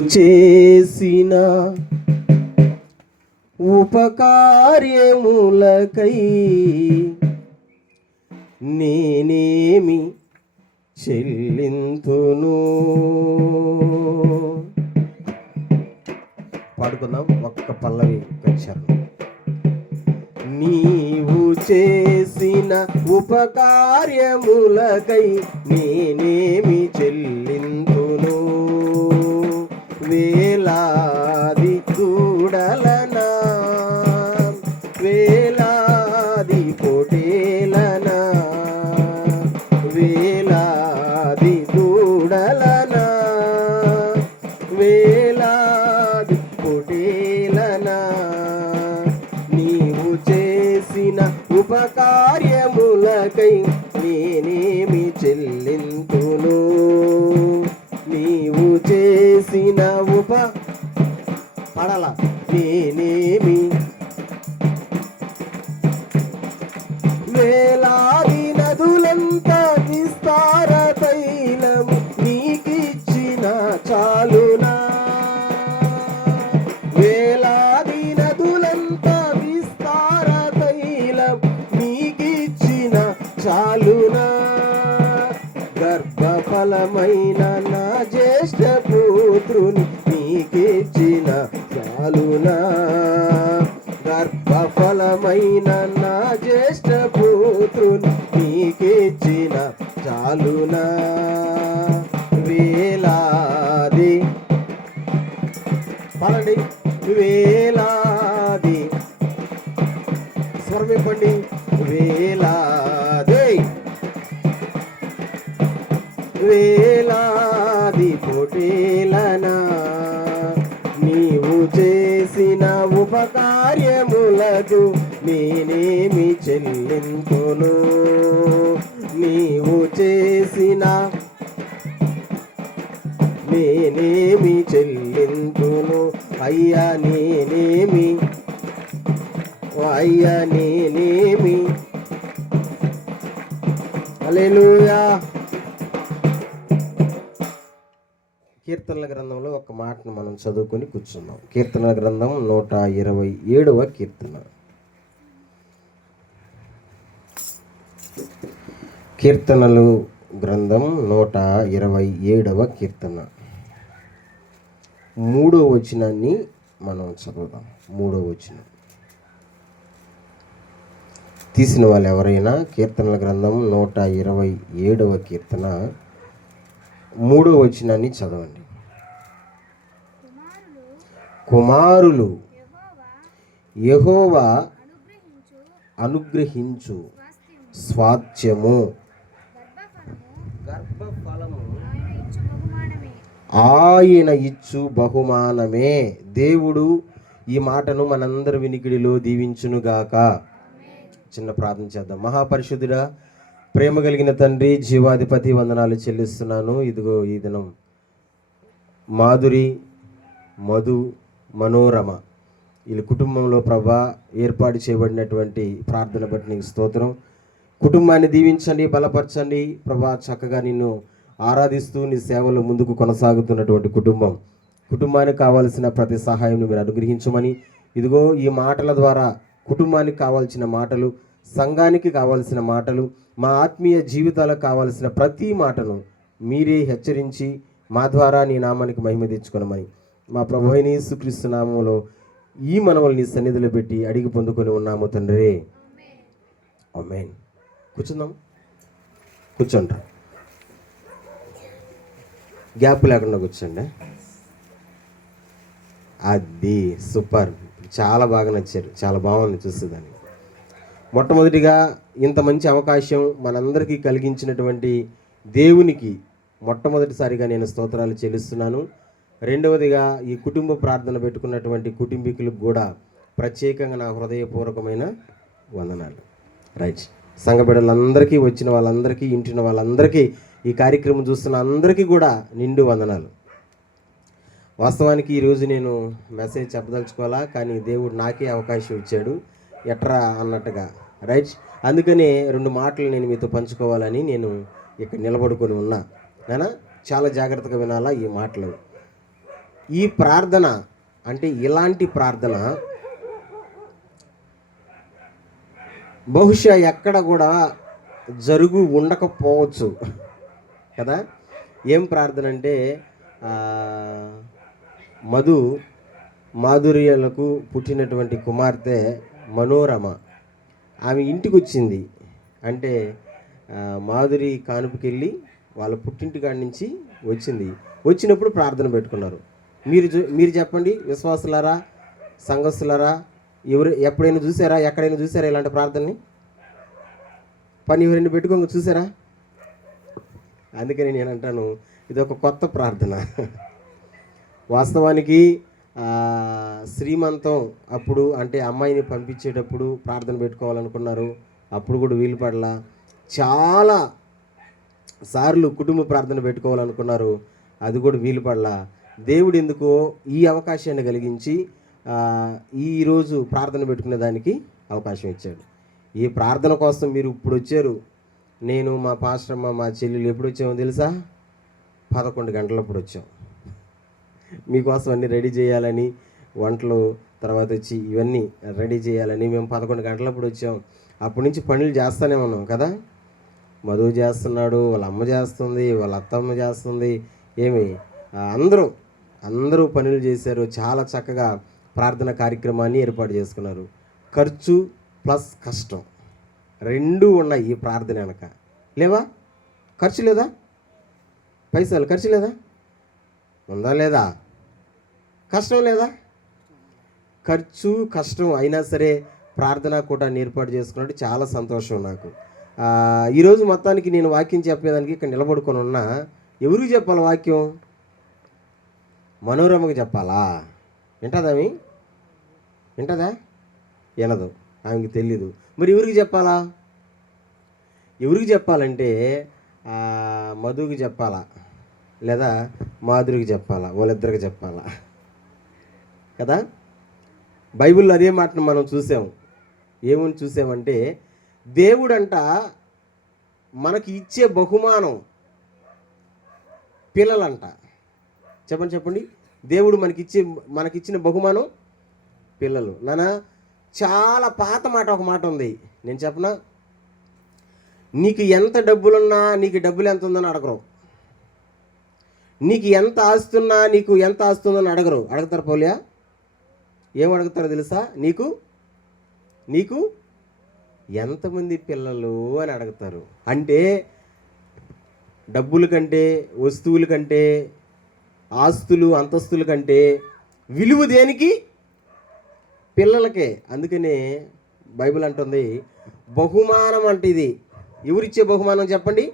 చేసిన ఉపకార్యములకై నేనేమి చెల్లింతును. పాడుకుందాం ఒక్క పల్లవి వచ్చారు. నీవు చేసిన ఉపకార్యములకై నేనేమి చెల్లింతును. వేలాది దూడలనా, వేలాది పొటేలనా, వేలాది దూడలనా, వేలాది పొటేలనా, నీవు చేసిన ఉపకార్యములకై నేనేమి చెల్లింతును. నీవు చేసిన పడాల నేనేమి వేలాది నదులంత విస్తార తైలము నీకిచ్చిన చాలునా. వేలాది నదులంత విస్తార తైలం నీకిచ్చిన చాలునా. గర్భఫలమైన నా జ్యేష్ఠ పుత్రుని నీకిచ్చిన చాలునా. గర్భఫలమైన నా జ్యేష్ఠ పుత్రుని నీకిచ్చిన చాలునా. వేలాది పడండి, వేలాది స్వరమిప్పండి, వేలాది వేలాది పొటేలనా, నీవు చేసిన ఉపకార్యములకు నేనేమి చెల్లింతును. నీవు చేసిన నేనేమి చెల్లింతును. అయ్యా నేనేమి, అయ్యా నేనేమి. హల్లెలూయా. కీర్తనల గ్రంథంలో ఒక మాటను మనం చదువుకొని కూర్చుందాం. కీర్తనల గ్రంథం 127వ కీర్తన. కీర్తనలు గ్రంథం 127వ కీర్తన 3వ వచనాన్ని మనం చదువుదాం. 3వ వచనం తీసిన వాళ్ళు ఎవరైనా కీర్తనల గ్రంథం 127వ కీర్తన 3వ వచనాన్ని చదవండి. కుమారులు యెహోవా అనుగ్రహించు స్వాస్థ్యము, గర్భఫలము ఆయన ఇచ్చు బహుమానమే. దేవుడు ఈ మాటను మనందరి వినికిడిలో దీవించునుగాక. చిన్న ప్రార్థన చేద్దాం. మహాపరిశుద్ధుడా, ప్రేమ కలిగిన తండ్రి, జీవాధిపతి, వందనాలు చెల్లిస్తున్నాను. ఇదిగో ఈ దినం మాధురి, మధు, మనోరమ వీళ్ళ కుటుంబంలో ప్రభా ఏర్పాటు చేయబడినటువంటి ప్రార్థన బట్టి నీకు స్తోత్రం. కుటుంబాన్ని దీవించండి, బలపరచండి ప్రభా. చక్కగా నిన్ను ఆరాధిస్తూ నీ సేవలో ముందుకు కొనసాగుతున్నటువంటి కుటుంబానికి కావాల్సిన ప్రతి సహాయం మీరు అనుగ్రహించమని, ఇదిగో ఈ మాటల ద్వారా కుటుంబానికి కావాల్సిన మాటలు, సంఘానికి కావాల్సిన మాటలు, మా ఆత్మీయ జీవితాలకు కావాల్సిన ప్రతి మాటను మీరే హెచ్చరించి మా ద్వారా నీ నామానికి మహిమ తెచ్చుకొనమని మా ప్రభు అయిన యేసుక్రీస్తు నామములో ఈ మనవలు నీ సన్నిధిలో పెట్టి అడిగి పొందుకొని ఉన్నాము తండ్రి. ఆమేన్. కూర్చుందాం, కూర్చోండి, గ్యాప్ లేకుండా కూర్చోండి. అది సూపర్, చాలా బాగా నచ్చారు, చాలా బాగుంది చూస్తుందని. మొట్టమొదటిగా ఇంత మంచి అవకాశం మనందరికీ కలిగించినటువంటి దేవునికి మొట్టమొదటిసారిగా నేను స్తోత్రాలు చెల్లిస్తున్నాను. రెండవదిగా ఈ కుటుంబ ప్రార్థన పెట్టుకున్నటువంటి కుటుంబీకులకు కూడా ప్రత్యేకంగా నా హృదయపూర్వకమైన వందనాలు. రైట్, సంఘ బిడ్డలందరికీ, వచ్చిన వాళ్ళందరికీ, ఇంటిన వాళ్ళందరికీ, ఈ కార్యక్రమం చూస్తున్న అందరికీ కూడా నిండు వందనాలు. వాస్తవానికి ఈరోజు నేను మెసేజ్ చెప్పదలుచుకోవాలా, కానీ దేవుడు నాకే అవకాశం ఇచ్చాడు ఎట్రా అన్నట్టుగా. రైట్, అందుకనే 2 మాటలు నేను మీతో పంచుకోవాలని నేను ఇక్కడ నిలబడుకొని ఉన్నా. చాలా జాగ్రత్తగా వినాలా ఈ మాటలు. ఈ ప్రార్థన అంటే ఇలాంటి ప్రార్థన బహుశా ఎక్కడ కూడా ఉండకపోవచ్చు కదా. ఏం ప్రార్థన అంటే మాధుర్యాలకు పుట్టినటువంటి కుమార్తె మనోరమ ఆమె ఇంటికి వచ్చింది. అంటే మాధురి కానుపుకెళ్ళి వాళ్ళ పుట్టింటి కాడి నుంచి వచ్చినప్పుడు ప్రార్థన పెట్టుకున్నారు. మీరు చెప్పండి విశ్వాసులారా, సంఘస్థులారా, ఎప్పుడైనా చూసారా, ఎక్కడైనా చూసారా ఇలాంటి ప్రార్థనని? పని ఎవరైనా పెట్టుకోక చూసారా? అందుకని నేను అంటాను, ఇది ఒక కొత్త ప్రార్థన. వాస్తవానికి శ్రీమంతం అప్పుడు అంటే అమ్మాయిని పంపించేటప్పుడు ప్రార్థన పెట్టుకోవాలనుకున్నారు. అప్పుడు కూడా వీలు పడలా. చాలా సార్లు కుటుంబ ప్రార్థన పెట్టుకోవాలనుకున్నారు. అది కూడా వీలు పడలా. దేవుడు ఎందుకో ఈ అవకాశాన్ని కలిగించి ఈరోజు ప్రార్థన పెట్టుకునే దానికి అవకాశం ఇచ్చాడు. ఈ ప్రార్థన కోసం మీరు ఇప్పుడు వచ్చారు. నేను మా పాస్టర్మ మా చెల్లెలు ఎప్పుడు వచ్చామో తెలుసా? 11 గంటలప్పుడు వచ్చాం. మీకోసం అన్నీ రెడీ చేయాలని, వంటలు తర్వాత వచ్చి ఇవన్నీ రెడీ చేయాలని మేము 11 గంటలప్పుడు వచ్చాం. అప్పటి నుంచి పనులు చేస్తూనే ఉన్నాం కదా. మధువు చేస్తున్నాడు, వాళ్ళ అమ్మ చేస్తుంది, వాళ్ళ అత్తమ్మ చేస్తుంది, అందరూ పనులు చేశారు. చాలా చక్కగా ప్రార్థన కార్యక్రమాన్ని ఏర్పాటు చేసుకున్నారు. ఖర్చు ప్లస్ కష్టం రెండూ ఉన్నాయి ఈ ప్రార్థన వెనక. లేవా? ఖర్చు లేదా? పైసలు ఖర్చు లేదా? ఉందా లేదా? కష్టం లేదా? ఖర్చు కష్టం అయినా సరే ప్రార్థన కూటాన్ని ఏర్పాటు చేసుకున్నట్టు చాలా సంతోషం నాకు. ఈరోజు మొత్తానికి నేను వాక్యం చెప్పేదానికి ఇక్కడ నిలబడుకొని ఉన్నా. ఎవరికి చెప్పాలి వాక్యం? మనోరమకి చెప్పాలా? వింటదా? వినదు, ఆమెకి తెలీదు. మరి ఎవరికి చెప్పాలా? ఎవరికి చెప్పాలంటే మధుకి చెప్పాలా, లేదా మాధురికి చెప్పాలా? వాళ్ళిద్దరికి చెప్పాలా కదా. బైబిల్లో అదే మాటను మనం చూసాము. ఏమని చూసామంటే, దేవుడంట మనకి ఇచ్చే బహుమానం పిల్లలంట. చెప్పండి. దేవుడు మనకిచ్చిన బహుమానం పిల్లలు. చాలా పాత మాట, ఒక మాట ఉంది, నేను చెప్పనా? నీకు ఎంత డబ్బులున్నా నీకు డబ్బులు ఎంత ఉందని అడగరు. నీకు ఎంత ఆస్తున్నా నీకు ఎంత ఆస్తుందని అడగరు. అడుగుతారు పోలియా? ఏం అడుగుతారో తెలుసా? నీకు ఎంతమంది పిల్లలు అని అడుగుతారు. అంటే డబ్బుల కంటే, వస్తువుల కంటే, ఆస్తులు అంతస్తుల కంటే విలువ దేనికి? పిల్లలకే. అందుకనే బైబిల్ అంటుంది బహుమానం అంటే ఇది. ఎవరిచ్చే బహుమానం చెప్పండి?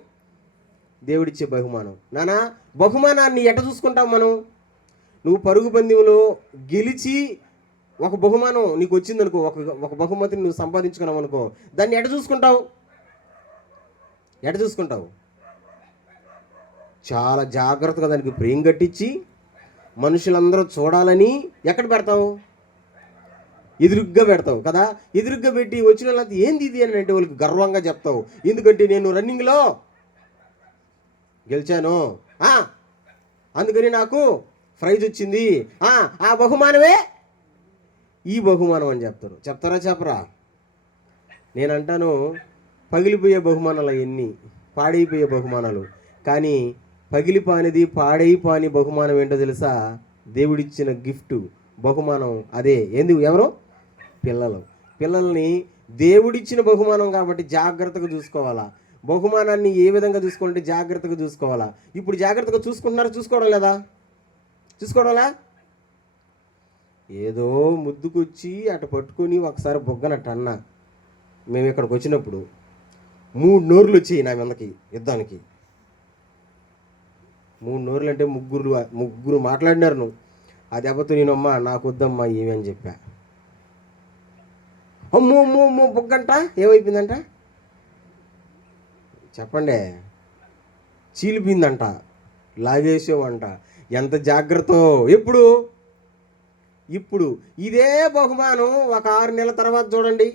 దేవుడిచ్చే బహుమానం. బహుమానాన్ని ఎట్ట చూసుకుంటాం మనం? నువ్వు పరుగు పందెంలో గెలిచి ఒక బహుమానం నీకు వచ్చిందనుకో, ఒక బహుమతిని నువ్వు సంపాదించుకున్నావు అనుకో, దాన్ని ఎట్ట చూసుకుంటావు? చాలా జాగ్రత్తగా దానికి ప్రేమ కట్టించి మనుషులందరూ చూడాలని ఎక్కడ పెడతావు? ఎదురుగ్గా పెడతావు కదా. ఎదురుగ్గా పెట్టి వచ్చిన వాళ్ళంతా ఏంది ఇది అని అంటే వాళ్ళకి గర్వంగా చెప్తావు. ఎందుకంటే నేను రన్నింగ్లో గెలిచాను, అందుకని నాకు ప్రైజ్ వచ్చింది, ఆ బహుమానమే ఈ బహుమానం అని చెప్తారా? చెప్పరా? నేనంటాను, పగిలిపోయే బహుమానాలు అవన్నీ, పాడైపోయే బహుమానాలు. కానీ పగిలిపానిది, పాడైపోని బహుమానం ఏంటో తెలుసా? దేవుడిచ్చిన గిఫ్ట్ బహుమానం అదే. ఎవరు? పిల్లల్ని దేవుడిచ్చిన బహుమానం కాబట్టి జాగ్రత్తగా చూసుకోవాలా. బహుమానాన్ని ఏ విధంగా చూసుకోవాలంటే జాగ్రత్తగా చూసుకోవాలా. ఇప్పుడు జాగ్రత్తగా చూసుకోవడంలా? ఏదో ముద్దుకొచ్చి అటు పట్టుకొని ఒకసారి బొగ్గనట్టు అన్నా. మేము ఇక్కడికి వచ్చినప్పుడు 3 నోర్లు వచ్చాయి నా మీదకి యుద్ధానికి. 3 నోర్లు అంటే ముగ్గురు మాట్లాడినారు. నువ్వు ఆ దెబ్బతో నేనమ్మా నాకు వద్దమ్మా ఏమి అని చెప్పా. అమ్మో బొగ్గంట ఏమైపోయిందంట చెప్పండి? చీలిపోయిందంట, లాగేసేవంట. ఎంత జాగ్రత్త! ఇప్పుడు ఇదే బహుమానం ఒక 6 నెలల తర్వాత చూడండి,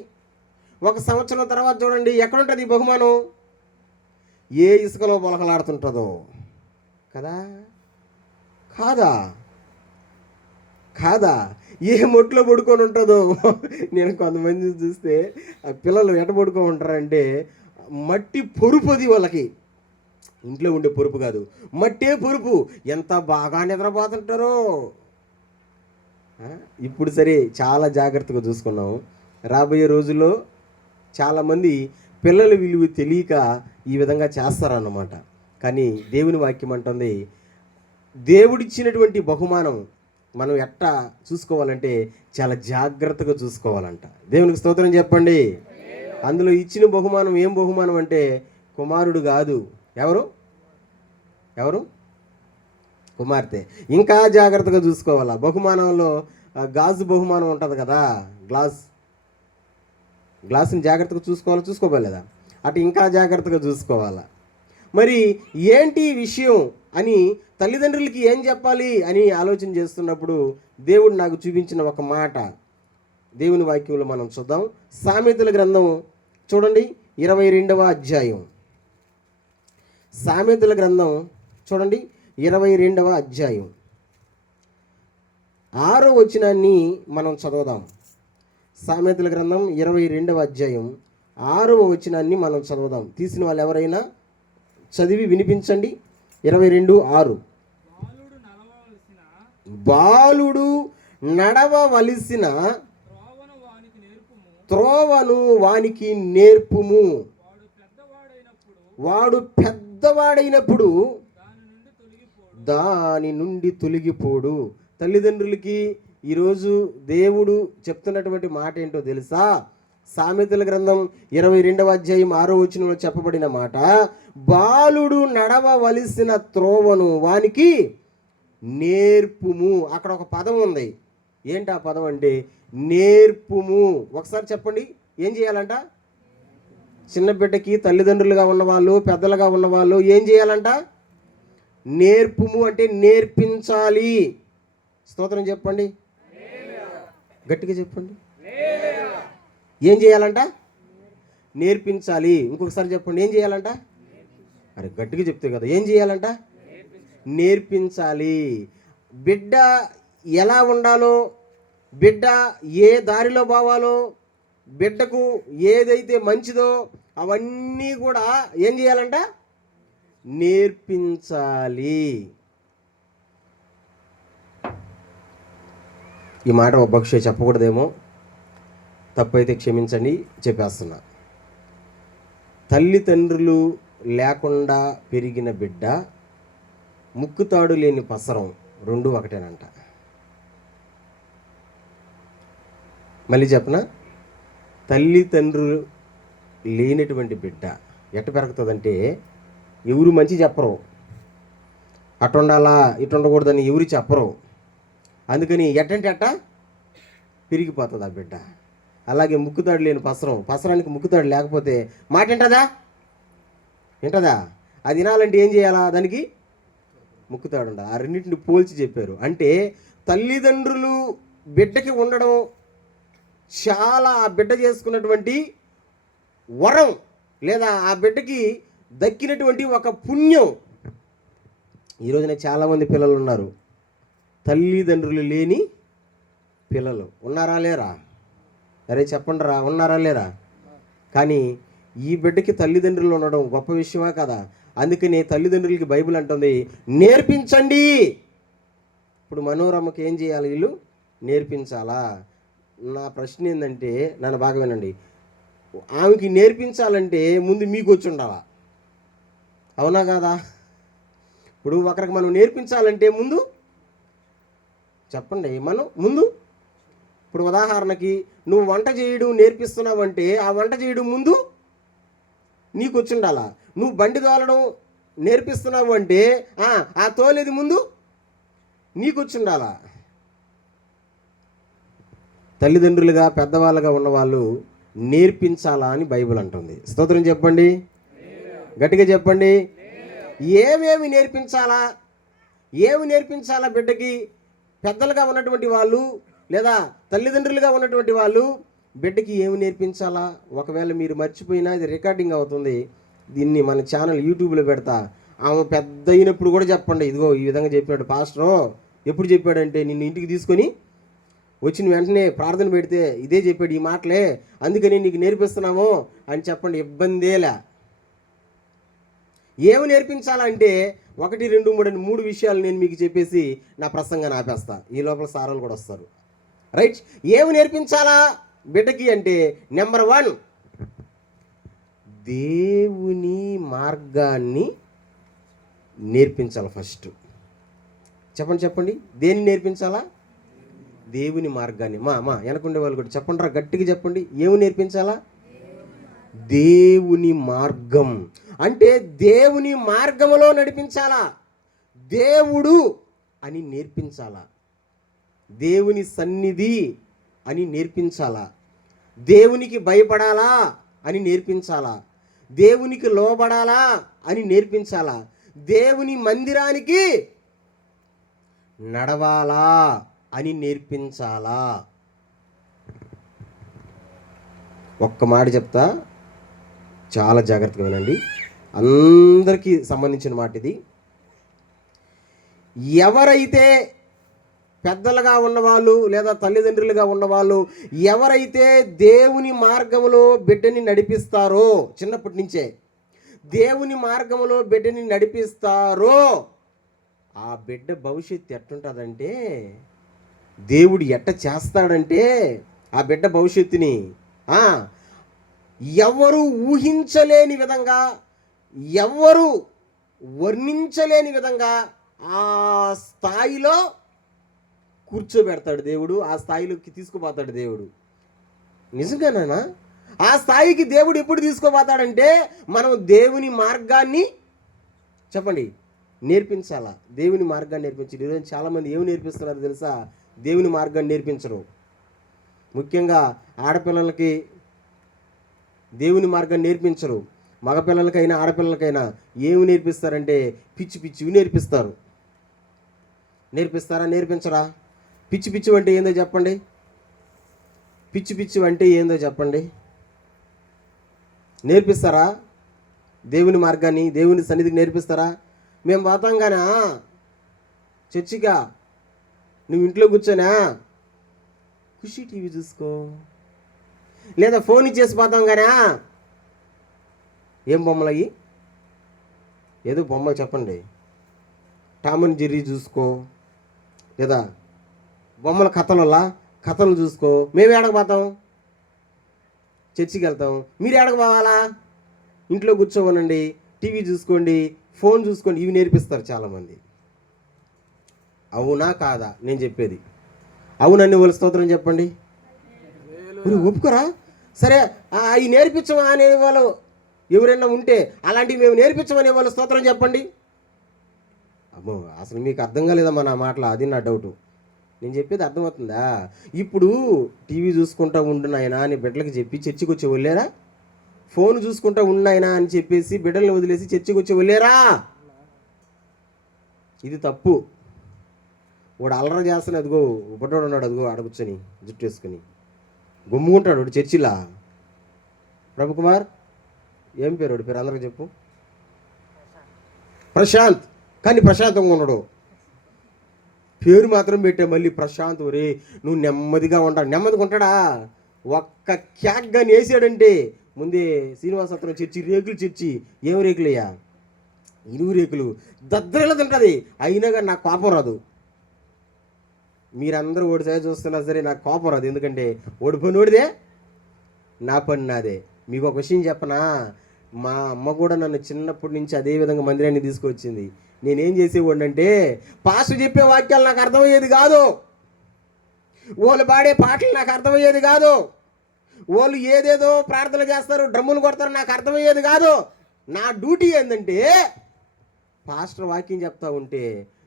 1 సంవత్సరం తర్వాత చూడండి, ఎక్కడుంటుంది ఈ బహుమానం? ఏ ఇసుకలో బొలకలాడుతుంటుందో కదా. కాదా? కాదా? ఏ మొట్లో పడుకొని ఉంటుందో. నేను కొంతమంది చూస్తే ఆ పిల్లలు ఎట పడుకొని ఉంటారంటే మట్టి పొరుపుది వాళ్ళకి, ఇంట్లో ఉండే పొరుపు కాదు, మట్టే పొరుపు. ఎంత బాగా నిద్రపోతుంటారో. ఇప్పుడు సరే చాలా జాగ్రత్తగా చూసుకున్నాం. రాబోయే రోజుల్లో చాలామంది పిల్లల విలువ తెలియక ఈ విధంగా చేస్తారన్నమాట. కానీ దేవుని వాక్యం అంటుంది, దేవుడిచ్చినటువంటి బహుమానం మనం ఎట్టా చూసుకోవాలంటే చాలా జాగ్రత్తగా చూసుకోవాలంట. దేవునికి స్తోత్రం చెప్పండి. అందులో ఇచ్చిన బహుమానం ఏం బహుమానం అంటే కుమారుడు కాదు. ఎవరు ఎవరు కుమార్తె. ఇంకా జాగ్రత్తగా చూసుకోవాలా. బహుమానంలో గాజు బహుమానం ఉంటుంది కదా, గ్లాసుని జాగ్రత్తగా చూసుకోవాలేదా? అటు ఇంకా జాగ్రత్తగా చూసుకోవాలా. మరి ఏంటి విషయం అని తల్లిదండ్రులకి ఏం చెప్పాలి అని ఆలోచన చేస్తున్నప్పుడు దేవుడు నాకు చూపించిన ఒక మాట దేవుని వాక్యంలో మనం చూద్దాం. సామెతల గ్రంథం చూడండి, 22వ అధ్యాయం. సామెతల గ్రంథం చూడండి, 22వ అధ్యాయం 6వ వచనాన్ని మనం చదువుదాం. సామెతల గ్రంథం 22వ అధ్యాయం 6వ వచనాన్ని మనం చదువుదాం. తీసిన వాళ్ళు ఎవరైనా చదివి వినిపించండి. 22:6. బాలుడు నడవవలసిన త్రోవను వానికి నేర్పుము, వాడు పెద్దవాడైనప్పుడు దాని నుండి తొలగిపోడు. తల్లిదండ్రులకి ఈరోజు దేవుడు చెప్తున్నటువంటి మాట ఏంటో తెలుసా? సామెతల గ్రంథం 22వ అధ్యాయం 6వ వచనంలో చెప్పబడిన మాట, బాలుడు నడవవలసిన త్రోవను వానికి నేర్పుము. అక్కడ ఒక పదం ఉంది. ఏంటి ఆ పదం అంటే నేర్పుము. ఒకసారి చెప్పండి, ఏం చేయాలంట? చిన్న బిడ్డకి తల్లిదండ్రులుగా ఉన్నవాళ్ళు, పెద్దలుగా ఉన్నవాళ్ళు ఏం చేయాలంట? నేర్పుము అంటే నేర్పించాలి. స్తోత్రం చెప్పండి, గట్టిగా చెప్పండి. ఏం చేయాలంట? నేర్పించాలి. ఇంకొకసారి చెప్పండి, ఏం చేయాలంట? అరే గట్టిగా చెప్తే కదా. ఏం చేయాలంట? నేర్పించాలి. బిడ్డ ఎలా ఉండాలో, బిడ్డ ఏ దారిలో పోవాలో, బిడ్డకు ఏదైతే మంచిదో అవన్నీ కూడా ఏం చేయాలంట? నేర్పించాలి. ఈ మాట ఒక బహుశా చెప్పకూడదేమో, తప్పైతే క్షమించండి, చెప్పేస్తున్నా. తల్లిదండ్రులు లేకుండా పెరిగిన బిడ్డ, ముక్కుతాడు లేని పసరం, రెండు ఒకటేనంట. మళ్ళీ చెప్పనా? తల్లిదండ్రులు లేనటువంటి బిడ్డ ఎట్ట పెరుగుతుందంటే ఎవరు మంచి చెప్పరు, అటు ఉండాలా ఇటు ఉండకూడదని ఎవరు చెప్పరు. అందుకని ఎట్టంటే అట్ట పెరిగిపోతుంది ఆ బిడ్డ. అలాగే ముక్కుతాడు లేని పసరానికి ముక్కుతాడు లేకపోతే మాట వింటదా? అది వినాలంటే ఏం చేయాలా? దానికి ముక్కుతాడు ఉండాలి. ఆ రెండింటిని పోల్చి చెప్పారు. అంటే తల్లిదండ్రులు బిడ్డకి ఉండడం చాలా ఆ బిడ్డ చేసుకున్నటువంటి వరం, లేదా ఆ బిడ్డకి దక్కినటువంటి ఒక పుణ్యం. ఈరోజున చాలామంది పిల్లలు ఉన్నారు, తల్లిదండ్రులు లేని పిల్లలు. ఉన్నారా లేరా? అరే చెప్పండి రా, ఉన్నారా లేరా? కానీ ఈ బిడ్డకి తల్లిదండ్రులు ఉండడం గొప్ప విషయమా కదా? అందుకని తల్లిదండ్రులకి బైబిల్ అంటుంది నేర్పించండి. ఇప్పుడు మనోరమ్మకి ఏం చేయాలి? వీళ్ళు నేర్పించాలా? నా ప్రశ్న ఏంటంటే, నన్ను బాగా వినండి, ఆమెకి నేర్పించాలంటే ముందు మీకు వచ్చి ఉండాలా? అవునా కాదా? ఇప్పుడు ఒకరికి మనం నేర్పించాలంటే ముందు చెప్పండి, మనం ముందు. ఇప్పుడు ఉదాహరణకి నువ్వు వంట చేయడం నేర్పిస్తున్నావంటే ఆ వంట చేయడం ముందు నీకు వచ్చి ఉండాలా? నువ్వు బండి తోలడం నేర్పిస్తున్నావు అంటే ఆ తోలేది ముందు నీకు వచ్చి ఉండాలా? తల్లిదండ్రులుగా పెద్దవాళ్ళుగా ఉన్నవాళ్ళు నేర్పించాలా అని బైబిల్ అంటుంది. స్తోత్రం చెప్పండి, గట్టిగా చెప్పండి. ఏమేమి నేర్పించాలా? ఏమి నేర్పించాలా బిడ్డకి? పెద్దలుగా ఉన్నటువంటి వాళ్ళు లేదా తల్లిదండ్రులుగా ఉన్నటువంటి వాళ్ళు బిడ్డకి ఏమి నేర్పించాలా? ఒకవేళ మీరు మర్చిపోయినా ఇది రికార్డింగ్ అవుతుంది, దీన్ని మన ఛానల్ యూట్యూబ్లో పెడతా. ఆమె పెద్ద అయినప్పుడు కూడా చెప్పండి, ఇదిగో ఈ విధంగా చెప్పాడు పాస్టర్. ఎప్పుడు చెప్పాడంటే నిన్ను ఇంటికి తీసుకొని వచ్చిన వెంటనే ప్రార్థన పెడితే ఇదే చెప్పాడు, ఈ మాటలే, అందుకని నీకు నేర్పిస్తున్నాము అని చెప్పండి, ఇబ్బందేలా. ఏమి నేర్పించాలంటే 1, 2, 3 అని 3 విషయాలు నేను మీకు చెప్పేసి నా ప్రసంగాన్ని ఆపేస్తా. ఈ లోపల సారాలు కూడా వస్తారు. రైట్? ఏమి నేర్పించాలా బిడ్డకి అంటే, నెంబర్ 1, దేవుని మార్గాన్ని నేర్పించాలి ఫస్ట్. చెప్పండి, దేన్ని నేర్పించాలా? దేవుని మార్గాన్ని. మా వెనకుండే వాళ్ళు కూడా చెప్పండి రా, గట్టిగా చెప్పండి. ఏమి నేర్పించాలా? దేవుని మార్గం అంటే దేవుని మార్గములో నడిపించాలా, దేవుడు అని నేర్పించాలా, దేవుని సన్నిధి అని నేర్పించాలా, దేవునికి భయపడాలా అని నేర్పించాలా, దేవునికి లోబడాలా అని నేర్పించాలా, దేవుని మందిరానికి నడవాలా అని నేర్పించాలా. ఒక్క మాట చెప్తా, చాలా జాగ్రత్తగా వినండి, అందరికీ సంబంధించిన మాట ఇది. ఎవరైతే పెద్దలుగా ఉన్నవాళ్ళు లేదా తల్లిదండ్రులుగా ఉన్నవాళ్ళు ఎవరైతే దేవుని మార్గంలో బిడ్డని నడిపిస్తారో, చిన్నప్పటి నుంచే దేవుని మార్గంలో బిడ్డని నడిపిస్తారో, ఆ బిడ్డ భవిష్యత్తు ఎట్టుంటుందంటే, దేవుడు ఎట్ట చేస్తాడంటే ఆ బిడ్డ భవిష్యత్తుని ఎవరు ఊహించలేని విధంగా, ఎవరు వర్ణించలేని విధంగా ఆ స్థాయిలో కూర్చోబెడతాడు దేవుడు, ఆ స్థాయిలోకి తీసుకుపోతాడు దేవుడు. నిజంగానా? ఆ స్థాయికి దేవుడు ఎప్పుడు తీసుకుపోతాడంటే, మనం దేవుని మార్గాన్ని చెప్పండి నేర్పించాలా, దేవుని మార్గాన్ని నేర్పించాలి. ఈరోజు చాలామంది ఏమి నేర్పిస్తున్నారు తెలుసా? దేవుని మార్గాన్ని నేర్పించరు. ముఖ్యంగా ఆడపిల్లలకి దేవుని మార్గాన్ని నేర్పించరు. మగపిల్లలకైనా ఆడపిల్లలకైనా ఏమి నేర్పిస్తారంటే పిచ్చి పిచ్చివి నేర్పిస్తారు. నేర్పిస్తారా? నేర్పించరా? పిచ్చి పిచ్చి అంటే ఏందో చెప్పండి. పిచ్చి పిచ్చి అంటే ఏందో చెప్పండి. నేర్పిస్తారా? దేవుని మార్గాన్ని, దేవుని సన్నిధికి నేర్పిస్తారా? మేము పోతాం కానా చర్చిగా, నువ్వు ఇంట్లో కూర్చోనా ఖుషి టీవీ చూసుకో, లేదా ఫోన్ ఇచ్చేసి పోతాం కానా. ఏం బొమ్మలు అయ్యి? ఏదో బొమ్మలు చెప్పండి. టామ్ అండ్ జెర్రీ చూసుకో, లేదా బొమ్మల కథలు చూసుకో. మేము ఏడకు పోతాం? చర్చికి వెళ్తాం. మీరు ఏడకు పోవాలా? ఇంట్లో కూర్చోవనండి, టీవీ చూసుకోండి, ఫోన్ చూసుకోండి. ఇవి నేర్పిస్తారు చాలామంది. అవునా కాదా నేను చెప్పేది? అవునండి వాళ్ళ స్తోత్రం చెప్పండి. ఒప్పుకోరా? సరే, అవి నేర్పించమా అనే వాళ్ళు ఎవరైనా ఉంటే, అలాంటివి మేము నేర్పించమనే వాళ్ళ స్తోత్రం చెప్పండి. అమ్మో, అసలు మీకు అర్థం కాలేదమ్మా నా మాటలు, అది నా డౌటు. నేను చెప్పేది అర్థమవుతుందా? ఇప్పుడు టీవీ చూసుకుంటా ఉండున్నాయనా అని బిడ్డలకి చెప్పి చర్చికి వచ్చి వెళ్ళారా? ఫోన్ చూసుకుంటా ఉన్నాయనా అని చెప్పేసి బిడ్డల్ని వదిలేసి చర్చికి వచ్చి వెళ్ళారా? ఇది తప్పు. వాడు అల్లరి చేస్తాను, అదిగో బుడ్డోడు ఉన్నాడు, అదిగో ఆడకూర్చొని జుట్టు వేసుకుని గుమ్ముకుంటాడు వాడు చర్చిలా. ప్రభుకుమార్ ఏం పేరు? వాడి పేరు అందరికి చెప్పు. ప్రశాంత్. కానీ ప్రశాంతంగా ఉన్నాడు. పేరు మాత్రం పెట్టే మళ్ళీ ప్రశాంత్. ఒరే నువ్వు నెమ్మదిగా ఉంటాడు. నెమ్మదిగా ఉంటాడా? ఒక్క క్యాక్గా వేసాడంటే ముందే శ్రీనివాసత్వం చర్చి, రేకులు చర్చి. ఏం రేకులయ్యా? ఇనుగు రేకులు. దద్దరిలా తింటుంది. అయినా కానీ నాకు కోపం రాదు. మీరందరూ ఓడిసారి చూస్తున్నా సరే నాకు కోపం రాదు. ఎందుకంటే ఓడిపోయినోడిదే, నా పని నాదే. మీకు ఒక విషయం చెప్పనా? మా అమ్మ కూడా నన్ను చిన్నప్పటి నుంచి అదే విధంగా మందిరాన్ని తీసుకొచ్చింది. నేనేం చేసేవాడిని అంటే, పాస్టర్ చెప్పే వాక్యాలు నాకు అర్థమయ్యేది కాదు, వాళ్ళు పాడే పాటలు నాకు అర్థమయ్యేది కాదు, వాళ్ళు ఏదేదో ప్రార్థన చేస్తారు, డ్రమ్ములు కొడతారు, నాకు అర్థమయ్యేది కాదు. నా డ్యూటీ ఏంటంటే పాస్టర్ వాక్యం చెప్తా ఉంటే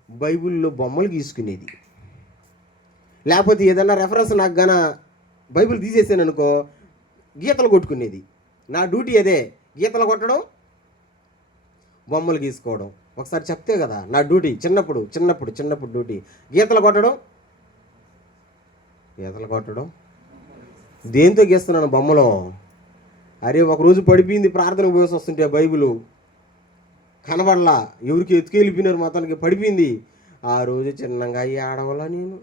బైబిల్లో బొమ్మలు గీసుకునేది, లేకపోతే ఏదన్నా రెఫరెన్స్ నాకు గాన బైబిల్ తీసేసాను అనుకో గీతలు కొట్టుకునేది. నా డ్యూటీ అదే, గీతలు కొట్టడం, బొమ్మలు గీసుకోవడం. ఒకసారి చెప్తే కదా నా డ్యూటీ. చిన్నప్పుడు డ్యూటీ గీతలు కొట్టడం. దేంతో గీస్తున్నాను? బొమ్మలో. అరే ఒకరోజు పడిపోయింది, ప్రార్థనకు పోసి వస్తుంటే బైబిల్ కనబడలా, ఎవరికి ఎత్తుకెళ్ళిపోయినారు, మొత్తానికి పడిపోయింది. ఆ రోజు చిన్నగా ఆడవలా నేను.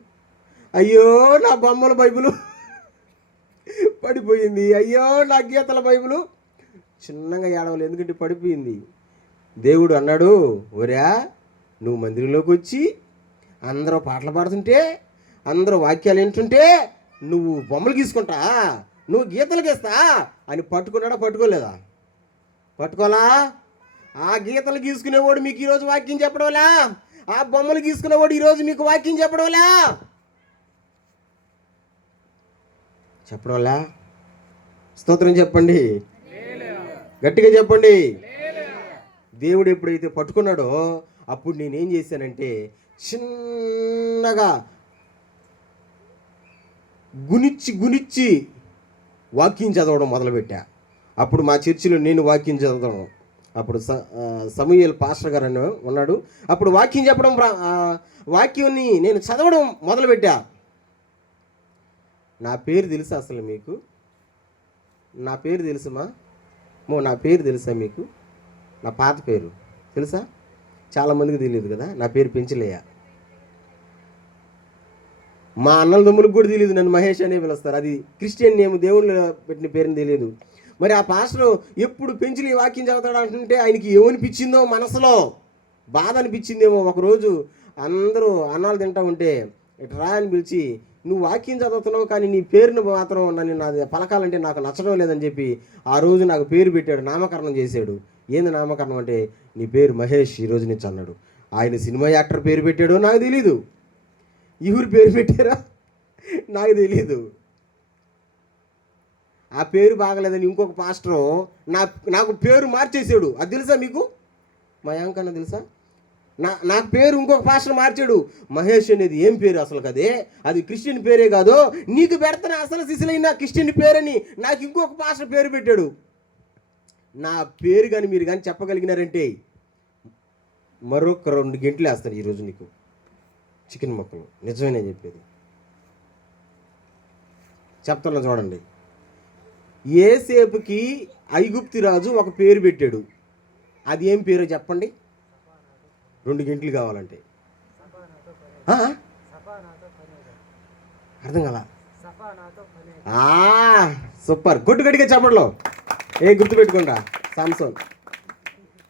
అయ్యో నా బొమ్మల బైబిలు పడిపోయింది, అయ్యో నా గీతల బైబిలు. చిన్నగా ఏడవలేదు, ఎందుకంటే పడిపోయింది. దేవుడు అన్నాడు, ఒరా నువ్వు మందిరంలోకి వచ్చి అందరూ పాటలు పాడుతుంటే, అందరూ వాక్యాలు వింటుంటే నువ్వు బొమ్మలు గీసుకుంటా, నువ్వు గీతలు గీస్తా అని పట్టుకున్నాడా పట్టుకోలేదా? పట్టుకోలా? ఆ గీతలు గీసుకునేవాడు మీకు ఈరోజు వాక్యం చెప్పడంలా? ఆ బొమ్మలు గీసుకునేవాడు ఈరోజు మీకు వాక్యం చెప్పడంలా? చెప్పడంలా? స్తోత్రం చెప్పండి, గట్టిగా చెప్పండి. దేవుడు ఎప్పుడైతే పట్టుకున్నాడో అప్పుడు నేనేం చేశానంటే చిన్నగా గునిచ్చి వాక్యం చదవడం మొదలుపెట్టా. అప్పుడు మా చర్చిలో నేను వాక్యం చదవడం, అప్పుడు సమూయేల్ పాస్టర్ గారు అని ఉన్నాడు. అప్పుడు వాక్యం చెప్పడం, వాక్యాన్ని నేను చదవడం మొదలుపెట్టా. నా పేరు తెలుసా అసలు మీకు? నా పేరు తెలుసుమా? నా పేరు తెలుసా మీకు? నా పాత పేరు తెలుసా? చాలామందికి తెలియదు కదా. నా పేరు పెంచలేయ. మా అన్నల దమ్ములకు కూడా తెలియదు, నన్ను మహేష్ అనే పిలుస్తారు. అది క్రిస్టియన్ నేమ్, దేవుళ్ళు పెట్టిన పేరుని తెలియదు. మరి ఆ పాస్టర్ ఎప్పుడు పెంచులు వాక్యం చదువుతాడు అంటుంటే ఆయనకి ఏమనిపించిందో, మనసులో బాధ అనిపించిందేమో. ఒకరోజు అందరూ అన్నాలు తింటా ఉంటే ఇటు రా అని పిలిచి, నువ్వు వాక్యం చదువుతున్నావు కానీ నీ పేరును మాత్రం నాది పలకాలంటే నాకు నచ్చడం లేదని చెప్పి ఆ రోజు నాకు పేరు పెట్టాడు, నామకరణం చేశాడు. ఏంది నామకరణం అంటే, నీ పేరు మహేష్ ఈరోజు నుంచి అన్నాడు. ఆయన సినిమా యాక్టర్ పేరు పెట్టాడో నాకు తెలీదు, ఎవరు పేరు పెట్టారో నాకు తెలీదు. ఆ పేరు బాగలేదని ఇంకొక పాస్టరు నాకు పేరు మార్చేసాడు. అది తెలుసా మీకు? మా యాంకన్న తెలుసా? నాకు పేరు ఇంకొక పాస్టర్ మార్చాడు. మహేష్ అనేది ఏం పేరు అసలు కదే, అది క్రిస్టియన్ పేరే కాదు, నీకు పెడతాను అసలు శిశులైన క్రిస్టియన్ పేరని నాకు ఇంకొక పాస్టర్ పేరు పెట్టాడు. నా పేరు కానీ మీరు కానీ చెప్పగలిగినారంటే మరొక 2 గంటలు వేస్తారు ఈరోజు నీకు చికెన్ ముక్కలు. నిజమేనే చెప్పేది, చెప్తున్నా చూడండి. ఏసేపుకి ఐగుప్తి రాజు ఒక పేరు పెట్టాడు. అది ఏం పేరో చెప్పండి, 2 గంటలు కావాలంటే. అర్థం కదా? సూపర్, కొట్టు గట్టిగా చెప్పడంలో గుర్తుపెట్టుకోండి. సామ్సోన్,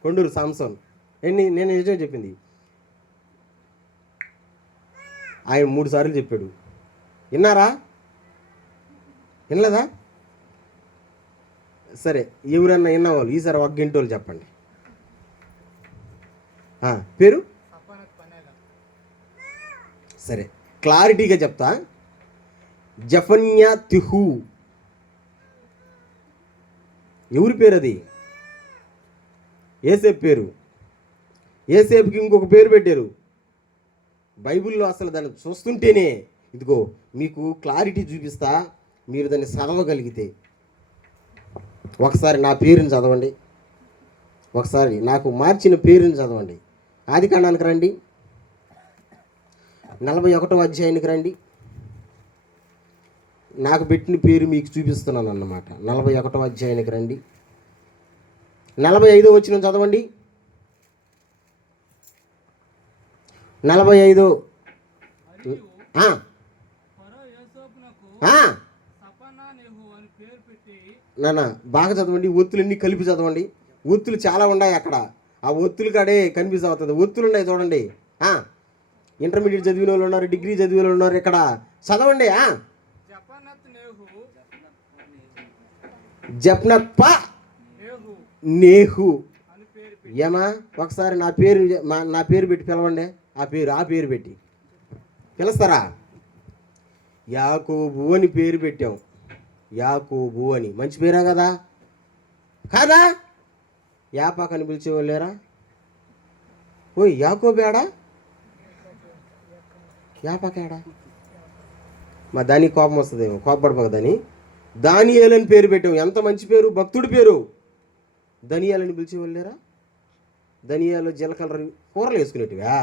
కొండూరు సామ్సోన్. నేను నిజమే చెప్పింది. ఆయన 3 సార్లు చెప్పాడు. విన్నారా? వినలేదా? సరే, ఎవరన్నా విన్నవాళ్ళు ఈసారి 1 గంట వాళ్ళు చెప్పండి. పేరు సరే క్లారిటీగా చెప్తా. జఫన్యా తిహు. ఎవరి పేరు అది? ఏసేపు పేరు. ఏసేపుకి ఇంకొక పేరు పెట్టారు బైబిల్లో. అసలు దాన్ని చూస్తుంటేనే ఇదిగో మీకు క్లారిటీ చూపిస్తా, మీరు దాన్ని చదవగలిగితే. ఒకసారి నా పేరుని చదవండి, ఒకసారి నాకు మార్చిన పేరుని చదవండి. ఆదికాండానికి రండి, 41వ అధ్యాయానికి రండి. నాకు పెట్టిన పేరు మీకు చూపిస్తున్నాను అన్నమాట. 41వ అధ్యాయానికి రండి, 45వ వచనం చదవండి. 45 నాన్న బాగా చదవండి. ఒత్తులన్నీ కలిపి చదవండి. ఒత్తులు చాలా ఉన్నాయి అక్కడ. ఆ ఒత్తులు కాడే కన్ఫ్యూజ్ అవుతుంది. ఒత్తులు ఉన్నాయి చూడండి. ఇంటర్మీడియట్ చదివిన వాళ్ళు ఉన్నారు, డిగ్రీ చదివిన వాళ్ళు ఉన్నారు. ఇక్కడ చదవండి. జప్నత్ప నేహు. ఏమా ఒకసారి నా పేరు పెట్టి పిలవండి. ఆ పేరు పెట్టి పిలుస్తారా? యాకోబు అని పేరు పెట్టాం. యాకోబు అని మంచి పేరా కదా? కాదా? యాపాక్ అని పిలిచేవాళ్ళు లేరా? ఓయ్ యాకోబేడా, యాపాకేడా? మా దానికి కోపం వస్తుందేమో, కోపపడిపోకదని. దానియేలు అని పేరు పెట్టాం. ఎంత మంచి పేరు, భక్తుడి పేరు. ధనియాలు అని పిలిచేవాళ్ళు లేరా? ధనియాలు జీలకర్ర కూరలు వేసుకునేట్టుగా.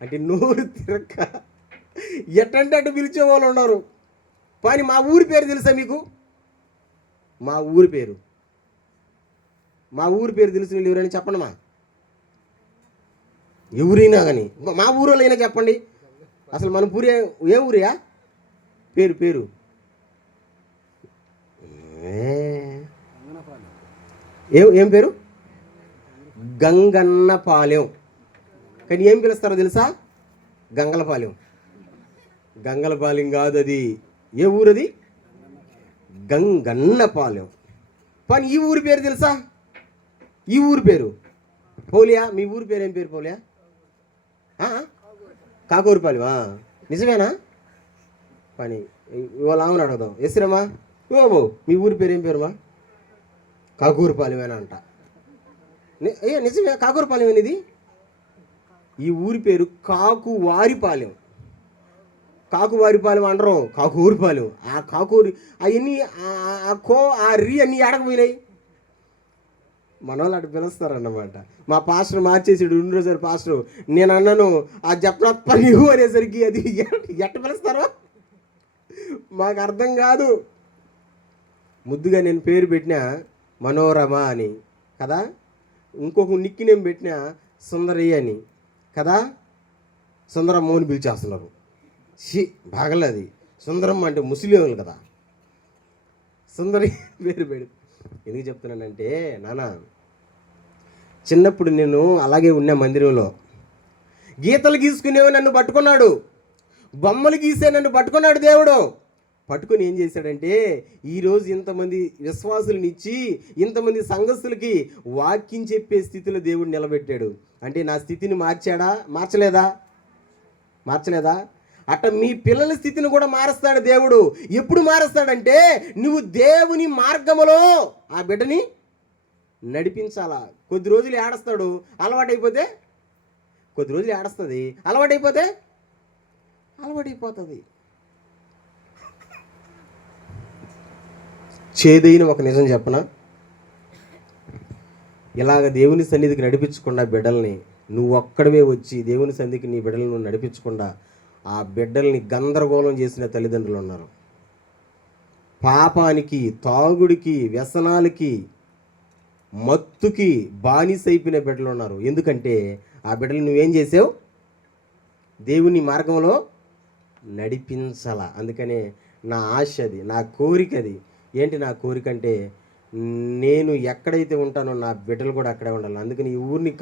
అంటే నోరు తిరక్క ఎట్టంటే అటు పిలిచేవాళ్ళు ఉన్నారు. కానీ మా ఊరి పేరు తెలుసా మీకు? మా ఊరి పేరు తెలిసిన వాళ్ళు ఎవరైనా చెప్పండి. ఎవరైనా కానీ మా ఊరిలో అయినా చెప్పండి. అసలు మన పూరి ఏ ఊరియా? పేరు పేరు ఏం పేరు? గంగన్నపాలెం. కానీ ఏం పిలుస్తారో తెలుసా? గంగలపాలెం. గంగలపాలెం కాదు, అది ఏ ఊరు? అది గంగన్నపాలెం. కానీ ఈ ఊరి పేరు తెలుసా? ఈ ఊరి పేరు పోలియా. మీ ఊరి పేరు ఏం పేరు? పోలియా, కాకూరిపాలెమా? నిజమేనా? పని ఇవాళ ఆమెను అడగదాం. ఎస్రమ్మా, ఓ మీ ఊరి పేరు ఏం పేరుమా? కాకూరిపాలెమేనా అంట. అయ్యా నిజమే, కాకూరిపాలెం అనేది. ఈ ఊరి పేరు కాకువారిపాలెం. కాకువారిపాలెం అంటారు, కాకూరిపాలెం. ఆ కాకూరి అవన్నీ ఆ రీ అన్నీ ఆడకపోయినాయి. మన వాళ్ళు అటు పిలుస్తారన్నమాట. మా పాస్టర్ మార్చేసాడు. 2 రోజులు పాస్టర్ నేను అన్నాను ఆ జపనప్ప నీవు అనేసరికి అది ఎట్ట పిలుస్తారో మాకు అర్థం కాదు. ముద్దుగా నేను పేరు పెట్టినా మనోరమ అని కదా, ఇంకొక నిక్కి నేమ్ పెట్టినా సుందరయ్య అని కదా, సుందరమ్మ అని పిలిచేస్తున్నారు. బాగలేదు. సుందరమ్మ అంటే ముస్లింలు కదా, సుందరయ్య పేరు పెడు. ఎందుకు చెప్తున్నానంటే నాన్న, చిన్నప్పుడు నేను అలాగే ఉన్నా మందిరంలో. గీతలు గీసుకునేవి నన్ను పట్టుకున్నాడు, బొమ్మలు గీసే నన్ను పట్టుకున్నాడు దేవుడు. పట్టుకొని ఏం చేశాడంటే ఈరోజు ఇంతమంది విశ్వాసులను ఇచ్చి ఇంతమంది సంఘస్థులకి వాక్యం చెప్పే స్థితిలో దేవుడు నిలబెట్టాడు. అంటే నా స్థితిని మార్చాడా? మార్చలేదా? అట్ట మీ పిల్లల స్థితిని కూడా మారుస్తాడు దేవుడు. ఎప్పుడు మారుస్తాడంటే నువ్వు దేవుని మార్గములో ఆ బిడ్డని నడిపించాలా. కొద్ది రోజులు ఏడుస్తాడు, అలవాటైపోతే కొద్ది రోజులు ఏడుస్తుంది, అలవాటైపోతుంది. చేదైన ఒక నిజం చెప్పనా, ఇలాగ దేవుని సన్నిధికి నడిపించకుండా బిడ్డల్ని నువ్వు ఒక్కడవే వచ్చి దేవుని సన్నిధికి నీ బిడ్డలను నడిపించకుండా ఆ బిడ్డల్ని గందరగోళం చేసిన తల్లిదండ్రులు ఉన్నారు. పాపానికి, తాగుడికి, వ్యసనాలకి, మత్తుకి బానిసైపోయిన బిడ్డలు ఉన్నారు. ఎందుకంటే ఆ బిడ్డలు నువ్వేం చేసావు? దేవుని మార్గంలో నడిపించాల. అందుకనే నా ఆశ అది, నా కోరిక అది. ఏంటి నా కోరిక అంటే నేను ఎక్కడైతే ఉంటానో నా బిడ్డలు కూడా అక్కడే ఉండాలి. అందుకని ఈ ఊరిని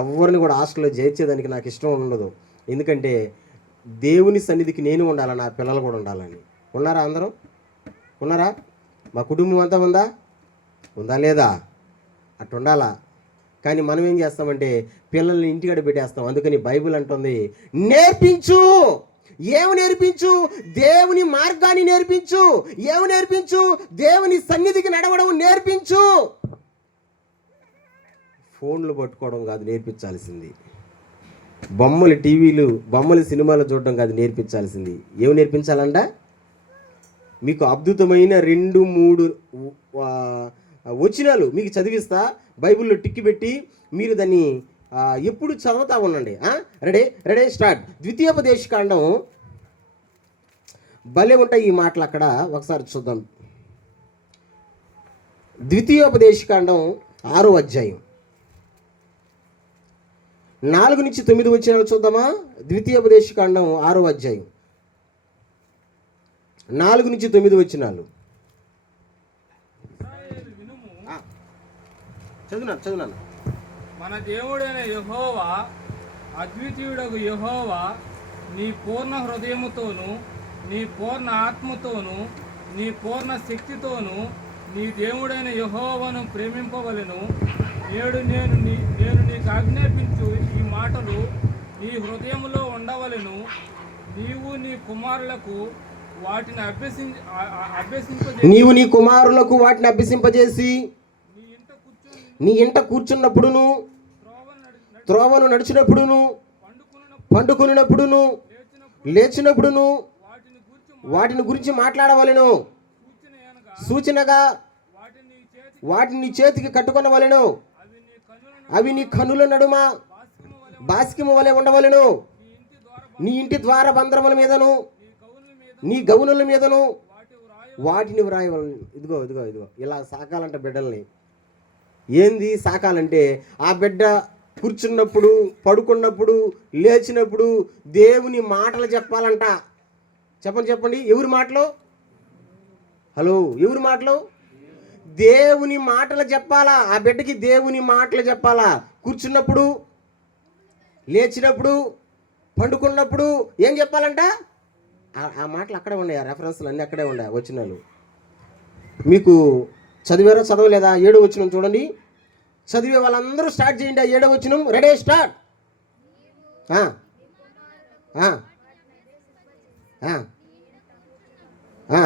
ఎవరిని కూడా హాస్టల్లో చేర్చేదానికి నాకు ఇష్టం ఉండదు. ఎందుకంటే దేవుని సన్నిధికి నేను ఉండాలి, నా పిల్లలు కూడా ఉండాలని. ఉన్నారా? అందరూ ఉన్నారా? మా కుటుంబం అంతా ఉందా లేదా? అటు ఉండాలా. కానీ మనం ఏం చేస్తామంటే పిల్లల్ని ఇంటికాడ పెట్టేస్తాం. అందుకని బైబిల్ అంటుంది నేర్పించు. ఏమి నేర్పించు? దేవుని మార్గాన్ని నేర్పించు. ఏమి నేర్పించు? దేవుని సన్నిధికి నడవడం నేర్పించు. ఫోన్లు పట్టుకోవడం కాదు నేర్పించాల్సింది, బొమ్మలు టీవీలు బొమ్మలు సినిమాలు చూడడం కాదు నేర్పించాల్సింది. ఏమి నేర్పించాలంట? మీకు అద్భుతమైన 2-3 వచనాలు మీకు చదివిస్తా, బైబిల్లో టిక్కి పెట్టి మీరు దాన్ని ఎప్పుడు చదువుతా ఉండండి. Ready start. ద్వితీయోపదేశకాండం భలే ఉంటాయి ఈ మాటలు అక్కడ. ఒకసారి చూద్దాం. ద్వితీయోపదేశకాండం 6వ అధ్యాయం 4-9 వచనాలు చూద్దామా? ద్వితీయోపదేశకాండం 6వ అధ్యాయం 4-9 వచనాలు చదువునాను. మన దేవుడైన యెహోవా, అద్వితీయుడగు యెహోవా, నీ పూర్ణ హృదయముతోను, నీ పూర్ణ ఆత్మతోను, నీ పూర్ణ శక్తితోను నీ దేవుడైన యెహోవాను ప్రేమింపవలెను. నేడు నేను నీకు ఆజ్ఞాపించు ఈ మాటలు నీ హృదయములో ఉండవలెను. నీవు నీ కుమారులకు వాటిని అభ్యసింపజేసి నీ ఇంట కూర్చున్నప్పుడును, త్రోవను నడిచినప్పుడును, పండుకున్నప్పుడును, లేచినప్పుడును వాటిని గురించి మాట్లాడవలెను. సూచనగా వాటిని చేతికి కట్టుకొనవలెను. అవి నీ కన్నుల నడుమ బాసికము వలె ఉండవలెను. నీ ఇంటి ద్వార బంధముల మీదను, నీ గౌనుల మీదను వాటిని వ్రాయవలను. ఇదిగో ఇలా సాకాలంట బిడ్డల్ని. ఏంది సాకాలంటే ఆ బిడ్డ కూర్చున్నప్పుడు, పడుకున్నప్పుడు, లేచినప్పుడు దేవుని మాటలు చెప్పాలంట. చెప్పండి ఎవరి మాటలు? హలో, ఎవరి మాటలు? దేవుని మాటలు చెప్పాలా. ఆ బిడ్డకి దేవుని మాటలు చెప్పాలా. కూర్చున్నప్పుడు, లేచినప్పుడు, పండుకున్నప్పుడు ఏం చెప్పాలంట? ఆ మాటలు అక్కడే ఉన్నాయి. ఆ రెఫరెన్స్లు అన్నీ అక్కడే ఉన్నాయి. వచనాలు మీకు చదివారా, చదవలేదా? 7వ వచనం చూడండి. చదివే వాళ్ళందరూ స్టార్ట్ చేయండి. 7వ వచనం. Ready, start. ఆ, ఆ, ఆ, ఆ,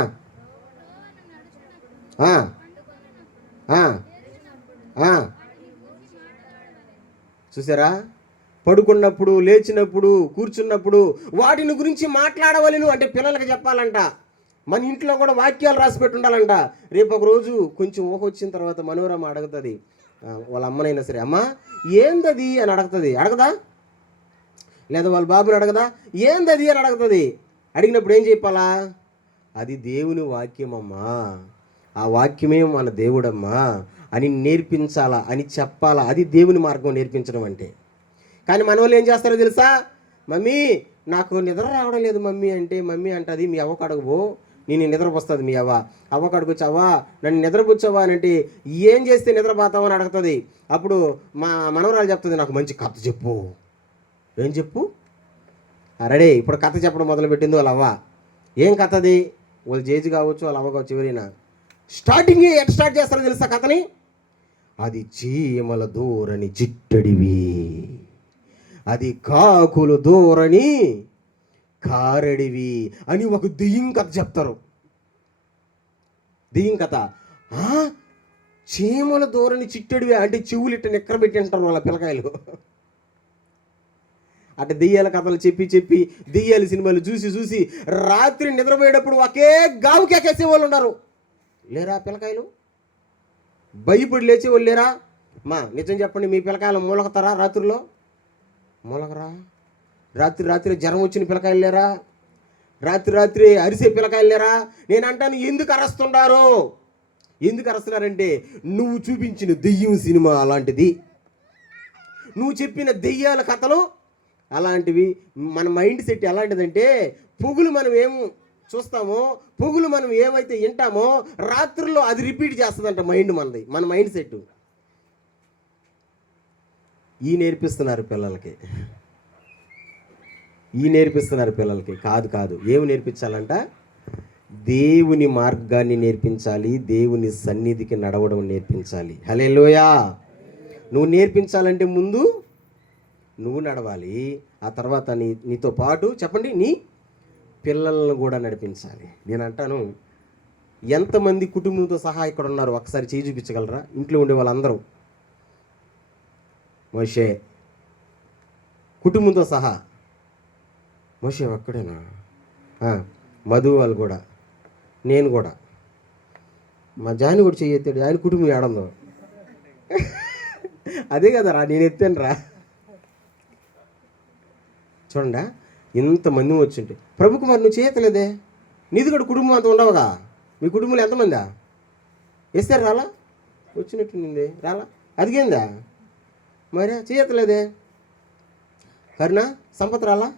ఆ, ఆ. చూసారా? పడుకున్నప్పుడు, లేచినప్పుడు, కూర్చున్నప్పుడు వాటిని గురించి మాట్లాడవలను. అంటే పిల్లలకి చెప్పాలంట. మన ఇంట్లో కూడా వాక్యాలు రాసి పెట్టి ఉండాలంట. రేపు ఒక రోజు కొంచెం ఊహ వచ్చిన తర్వాత మనోరమ్మ అడుగుతుంది, వాళ్ళ అమ్మనైనా సరే, అమ్మ ఏందది అని అడుగుతుంది. అడగదా? లేదా వాళ్ళ బాబుని అడగదా? ఏందది అని అడుగుతుంది. అడిగినప్పుడు ఏం చెప్పాలా? అది దేవుని వాక్యమమ్మా, ఆ వాక్యమే మన దేవుడమ్మా అని నేర్పించాలా, అని చెప్పాలా. అది దేవుని మార్గం నేర్పించడం అంటే. కానీ మన వాళ్ళు ఏం చేస్తారో తెలుసా? మమ్మీ నాకు నిద్ర రావడం లేదు మమ్మీ అంటే, మమ్మీ అంటది మీ అవ్వకు అడగబో, నేను నిద్రపోస్తుంది మీ అవ్వకు అడుగుచ్చావా, నన్ను నిద్రపుచ్చావా అని అంటే, ఏం చేస్తే నిద్రపోతావు అని అడుగుతుంది. అప్పుడు మా మనవరాలు చెప్తుంది, నాకు మంచి కథ చెప్పు. ఏం చెప్పు? రెడీ. ఇప్పుడు కథ చెప్పడం మొదలుపెట్టింది వాళ్ళ అవ్వ. ఏం కథ అది? వాళ్ళ జేజి కావచ్చు, వాళ్ళ అవ్వ కావచ్చు, ఎవరైనా స్టార్టింగ్ ఎట్ స్టార్ట్ చేస్తారో తెలుసా కథని? అది చీమల దూరని చిట్టడివి, అది కాకులు దూరని కారడివి అని ఒక దెయ్యం కథ చెప్తారు. దెయ్యం కథ. చీమల దూరని చిట్టడివి అంటే చెవులు ఇట్ట నిక్కర పెట్టి అంటారు వాళ్ళ పిల్లకాయలు. అంటే దెయ్యాల కథలు చెప్పి చెప్పి, దెయ్యాల సినిమాలు చూసి చూసి రాత్రి నిద్రపోయేటప్పుడు ఒకే గావు కేకేసే వాళ్ళు ఉన్నారు. లేరా పిల్లకాయలు? భయపడి లేచేవాళ్ళు లేరా? మా నిజం చెప్పండి, మీ పిల్లకాయలు మూలకతారా రాత్రిలో? మూలకరా? రాత్రి జ్వరం వచ్చిన పిల్లకాయలు లేరా? రాత్రి అరిసే పిల్లకాయలు లేరా? నేను అంటాను, ఎందుకు అరుస్తున్నారు? ఎందుకు అరుస్తున్నారంటే, నువ్వు చూపించిన దెయ్యం సినిమా అలాంటిది, నువ్వు చెప్పిన దెయ్యాల కథలు అలాంటివి. మన మైండ్ సెట్ ఎలాంటిదంటే, పొగులు మనం ఏం చూస్తామో, పొగులు మనం ఏమైతే వింటామో రాత్రుల్లో అది రిపీట్ చేస్తుందంట మైండ్. మన మైండ్ సెట్. నేర్పిస్తున్నారు పిల్లలకి. కాదు. ఏమి నేర్పించాలంట? దేవుని మార్గాన్ని నేర్పించాలి, దేవుని సన్నిధికి నడవడం నేర్పించాలి. హల్లెలూయా. నువ్వు నేర్పించాలంటే ముందు నువ్వు నడవాలి. ఆ తర్వాత నీతో పాటు చెప్పండి, నీ పిల్లలను కూడా నడిపించాలి. నేను అంటాను, ఎంతమంది కుటుంబంతో సహా ఇక్కడ ఉన్నారు? ఒకసారి చేయి చూపించగలరా? ఇంట్లో ఉండే వాళ్ళందరూ. మోషే కుటుంబంతో సహా. మోషే ఒక్కడేనా? మధు వాళ్ళు కూడా, నేను కూడా. మా జాని కూడా చెయ్యి ఎత్తాడు. ఆయన కుటుంబం ఏడందో. అదే కదరా నేను ఎత్తాను రా. చూడండి, ఇంతమంది వచ్చింటే ప్రభుకు మరి నువ్వు చేయట్లేదే. నీది కూడా కుటుంబం అంత ఉండవుగా? మీ కుటుంబంలో ఎంతమందా? వేస్తారు రాలా? వచ్చినట్టుంది రాలా? అదిగేందా మరి? చేయట్లేదే. కరుణ సంపత్ రాలా?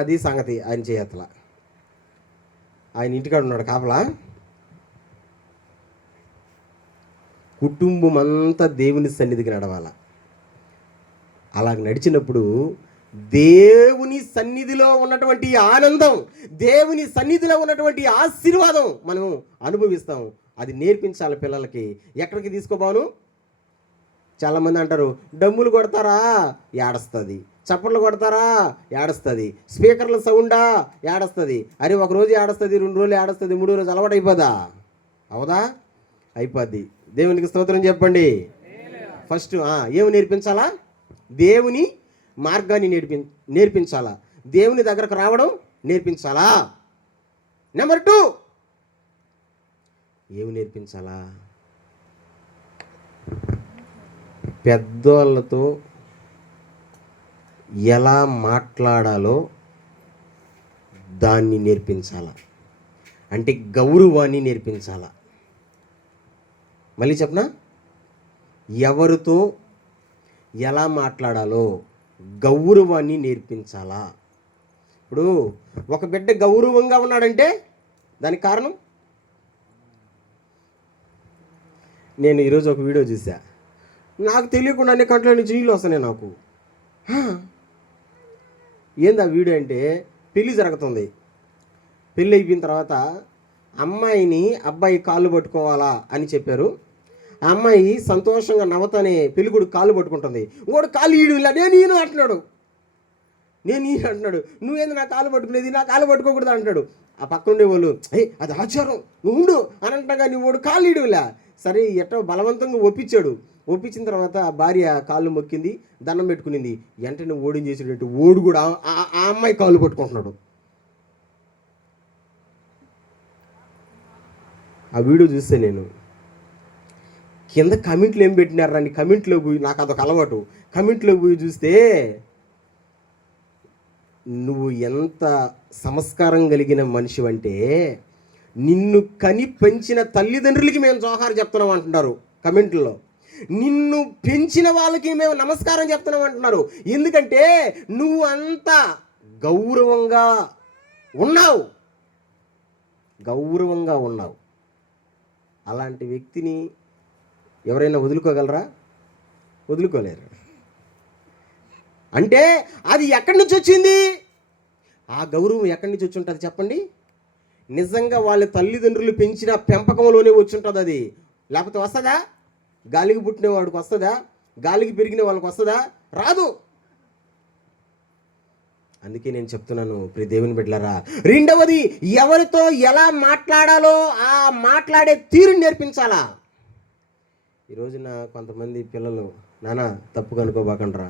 అది సంగతి. ఆయన చేయట్లా. ఆయన ఇంటికాడ ఉన్నాడు కాపలా. కుటుంబం అంతా దేవుని సన్నిధికి నడవాల. అలా నడిచినప్పుడు దేవుని సన్నిధిలో ఉన్నటువంటి ఆనందం, దేవుని సన్నిధిలో ఉన్నటువంటి ఆశీర్వాదం మనం అనుభవిస్తాం. అది నేర్పించాలి పిల్లలకి. ఎక్కడికి తీసుకోబాను? చాలామంది అంటారు, డమ్ములు కొడతారా? ఏడుస్తుంది. చప్పట్లు కొడతారా? ఏడుస్తుంది. స్పీకర్ల సౌండా? ఏడుస్తుంది. అరే ఒక రోజు ఏడుస్తుంది, 2 రోజులు ఏడుస్తుంది, 3వ రోజు అలవాటు అయిపోదా? అవదా? అయిపోద్ది. దేవునికి స్తోత్రం చెప్పండి. ఫస్ట్ ఏమి నేర్పించాలా? దేవుని మార్గాన్ని నేర్పించాలా. దేవుని దగ్గరకు రావడం నేర్పించాలా. నెంబర్ 2 ఏమి నేర్పించాలా? పెద్దోళ్ళతో ఎలా మాట్లాడాలో దాన్ని నేర్పించాలా. అంటే గౌరవాన్ని నేర్పించాలా. మళ్ళీ చెప్పనా? ఎవరితో ఎలా మాట్లాడాలో గౌరవాన్ని నేర్పించాలా. ఇప్పుడు ఒక బిడ్డ గౌరవంగా ఉన్నాడంటే దానికి కారణం, నేను ఈరోజు ఒక వీడియో చూసా, నాకు తెలియకుండానే కంట్లో నుంచి నీళ్ళు వస్తున్నాయి నాకు. ఏంది ఆ వీడియో అంటే, పెళ్ళి జరుగుతుంది, పెళ్ళి అయిపోయిన తర్వాత అమ్మాయిని అబ్బాయి కాళ్ళు పట్టుకోవాలా అని చెప్పారు. ఆ అమ్మాయి సంతోషంగా నవ్వుతానే పెళ్ళికొడు కాళ్ళు పట్టుకుంటుంది. ఇంకోటి కాళ్ళు ఈడు ఇలా నేను అంటున్నాడు, నువ్వేంది నా కాళ్ళు పట్టుకునేది, నా కాళ్ళు పట్టుకోకూడదు అంటాడు. ఆ పక్క ఉండే వాళ్ళు అది ఆచారం నువ్వు ఉండు అని అంటగా నీ వాడు కాళ్ళు ఈడులా. సరే ఎట్టో బలవంతంగా ఒప్పించాడు. ఒప్పించిన తర్వాత ఆ భార్య కాళ్ళు మొక్కింది, దండం పెట్టుకునింది. వెంటనే ఓడిని చేసేటట్టు ఓడు కూడా ఆ అమ్మాయి కాళ్ళు పట్టుకుంటున్నాడు. ఆ వీడియో చూస్తే నేను కింద కమెంట్లు ఏం పెట్టినారని కమెంట్లో పోయి, నాకు అదొక అలవాటు, కమెంట్లో పోయి చూస్తే నువ్వు ఎంత సంస్కారం కలిగిన మనిషి అంటే, నిన్ను కని పెంచిన తల్లిదండ్రులకి మేము జోహార్ చెప్తున్నాం అంటున్నారు కమెంట్లో. నిన్ను పెంచిన వాళ్ళకి మేము నమస్కారం చెప్తున్నాం అంటున్నారు. ఎందుకంటే నువ్వు అంత గౌరవంగా ఉన్నావు. అలాంటి వ్యక్తిని ఎవరైనా వదులుకోగలరా? వదులుకోలేరు. అంటే అది ఎక్కడి నుంచి వచ్చింది? ఆ గౌరవం ఎక్కడి నుంచి వచ్చి ఉంటుంది చెప్పండి? నిజంగా వాళ్ళ తల్లిదండ్రులు పెంచిన పెంపకంలోనే వచ్చి ఉంటుంది అది. లేకపోతే వస్తుందా? గాలికి పుట్టిన వాడికి వస్తుందా? గాలికి పెరిగిన వాళ్ళకి వస్తుందా? రాదు. అందుకే నేను చెప్తున్నాను, ప్రియ దేవుని బిడ్డలారా, రెండవది ఎవరితో ఎలా మాట్లాడాలో ఆ మాట్లాడే తీరు నేర్పించాలా. ఈ రోజున కొంతమంది పిల్లలు, నాన్న తప్పుగా అనుకోబాకండ్రా,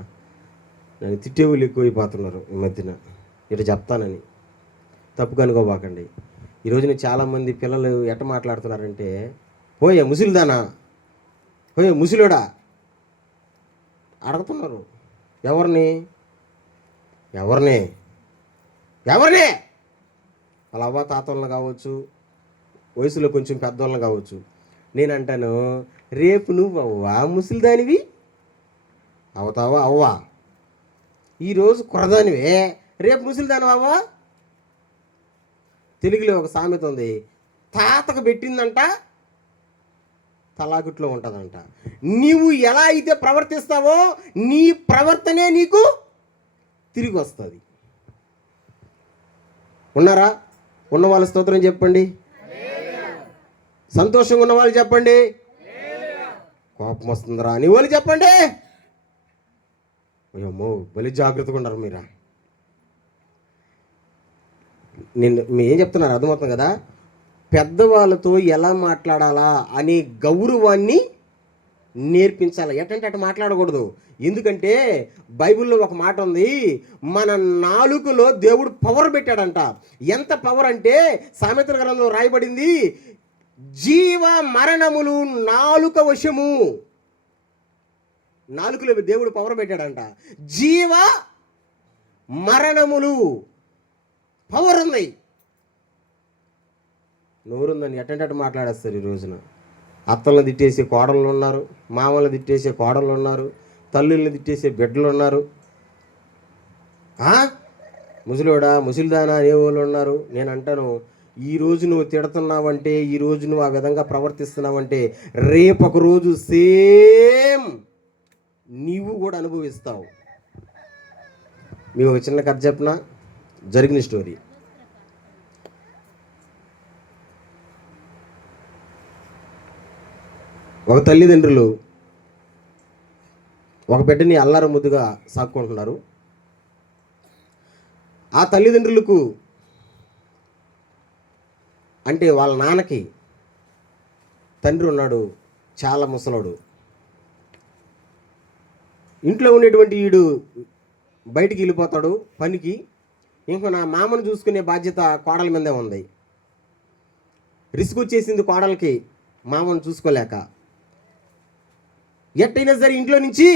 నన్ను తిట్టేవులు ఎక్కువైపోతున్నారు ఈ మధ్యన, ఇటు చెప్తానని తప్పుగా అనుకోబాకండి. ఈ రోజున చాలామంది పిల్లలు ఎట్ట మాట్లాడుతున్నారంటే, పోయే ముసిలిదానా, పోయే ముసిలోడా అడుగుతున్నారు. ఎవరిని వాళ్ళ అవ్వ తాతలను కావచ్చు, వయసులో కొంచెం పెద్దవాళ్ళని కావచ్చు. నేను అంటాను, రేపు నువ్వు అవ్వా ముసలిదానివి అవుతావా? అవ్వా ఈరోజు కుర్రదానివే, రేపు ముసలిదానివి అవ్వా. తెలుగులో ఒక సామెత ఉంది, తాతకు పెట్టిందంట తలాగుట్లో ఉంటుందంట. నీవు ఎలా అయితే ప్రవర్తిస్తావో నీ ప్రవర్తనే నీకు తిరిగి వస్తుంది. ఉన్నారా? ఉన్న వాళ్ళ స్తోత్రం చెప్పండి. సంతోషంగా ఉన్న వాళ్ళు చెప్పండి. కోపం వస్తుందిరా అని వాళ్ళు చెప్పండి. అయ్యమ్మో బలి జాగ్రత్తగా ఉన్నారు మీరా. మీ ఏం చెప్తున్నారు అర్థమవుతుంది కదా? పెద్దవాళ్ళతో ఎలా మాట్లాడాలా అనే గౌరవాన్ని నేర్పించాలి. ఎట్టంటే అటు మాట్లాడకూడదు. ఎందుకంటే బైబిల్లో ఒక మాట ఉంది, మన నాలుకలో దేవుడు పవర్ పెట్టాడంట. ఎంత పవర్ అంటే సామెతల గ్రంథంలో రాయబడింది, జీవ మరణములు నాలుక వశము. నాలుకలో దేవుడు పవర్ పెట్టాడంట. జీవ మరణములు పవర్ ఉంది. నోరుందని ఎట్టంటే అటు మాట్లాడేస్తారు. ఈ రోజున అత్తలను తిట్టేసే కోడళ్ళు ఉన్నారు, మామలను తిట్టేసే కోడళ్ళు ఉన్నారు, తల్లుల్ని తిట్టేసే బిడ్డలు ఉన్నారు, ముసలివాడా ముసలిదానా అనే వాళ్ళు ఉన్నారు. నేను అంటాను, ఈరోజు నువ్వు తిడుతున్నావంటే, ఈరోజు నువ్వు ఆ విధంగా ప్రవర్తిస్తున్నావంటే, రేపొక రోజు సేమ్ నీవు కూడా అనుభవిస్తావు. మీకు ఒక చిన్న కథ చెప్పిన, జరిగిన స్టోరీ. ఒక తల్లిదండ్రులు ఒక బిడ్డని అల్లారు ముద్దుగా సాక్కుంటున్నారు. ఆ తల్లిదండ్రులకు అంటే వాళ్ళ నాన్నకి తండ్రి ఉన్నాడు, చాలా ముసలోడు. ఇంట్లో ఉండేటువంటి వీడు బయటికి వెళ్ళిపోతాడు పనికి. ఇంకో నా మామను చూసుకునే బాధ్యత కోడల మీదే ఉంది. రిస్క్ వచ్చేసింది కోడలకి మామను చూసుకోలేక. ఎట్టయినా సరే ఇంట్లో నుంచి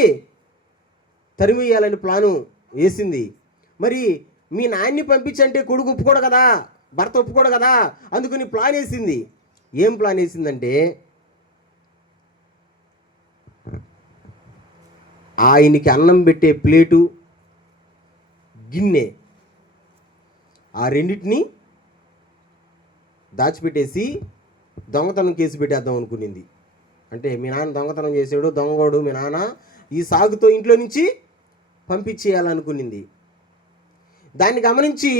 తరిమేయాలని ప్లాను వేసింది. మరి మీ నాన్ని పంపించంటే కొడుకు ఒప్పుకోడు కదా, భర్త ఒప్పుకోడు కదా, అందుకని ప్లాన్ వేసింది. ఏం ప్లాన్ వేసిందంటే, ఆయనకి అన్నం పెట్టే ప్లేటు, గిన్నె, ఆ రెండింటిని దాచిపెట్టేసి దొంగతనం కేసు పెట్టేద్దాం అనుకునింది. అంటే మీ నాన్న దొంగతనం చేసాడు, దొంగోడు మీ నాన్న, ఈ సాగుతో ఇంట్లో నుంచి పంపించేయాలనుకునింది. దాన్ని గమనించి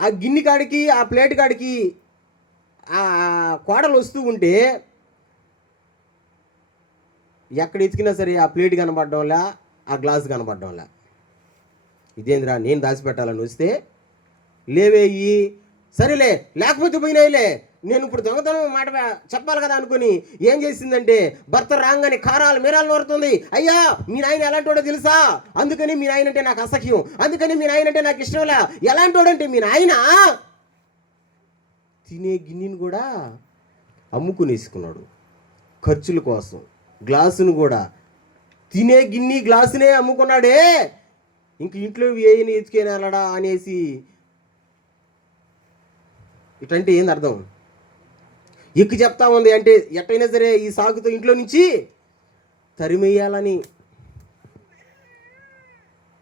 ఆ గిన్నె కాడికి, ఆ ప్లేట్ కాడికి ఆ కోడలు వస్తూ ఉంటే ఎక్కడ ఎతికినా సరే ఆ ప్లేట్ కనపడడంలా, ఆ గ్లాస్ కనపడడంలా. ఇదేంద్రా నేను దాచిపెట్టాలని వస్తే లేవేయి, సరేలే లేకపోతే పోయినాయిలే, నేను ఇప్పుడు దొంగతనం మాట చెప్పాలి కదా అనుకుని ఏం చేసిందంటే భర్త రాగానే కారాలు మీరాలు నోరుతుంది. అయ్యా మీ నాయన ఎలాంటోడో తెలుసా, అందుకని మీ నాయన అంటే నాకు అసహ్యం, అందుకని మీ నాయన అంటే నాకు ఇష్టంలా. ఎలాంటోడంటే మీ నాయన తినే గిన్నెను కూడా అమ్ముకునేసుకున్నాడు ఖర్చుల కోసం. గ్లాసును కూడా, తినే గిన్నె గ్లాసునే అమ్ముకున్నాడే, ఇంక ఇంట్లో ఏని ఎత్తుకేనాలడా అనేసి. ఇటంటే ఏంది అర్థం? ఎక్కి చెప్తా ఉంది అంటే ఎట్టయినా సరే ఈ సాగుతో ఇంట్లో నుంచి తరిమేయాలని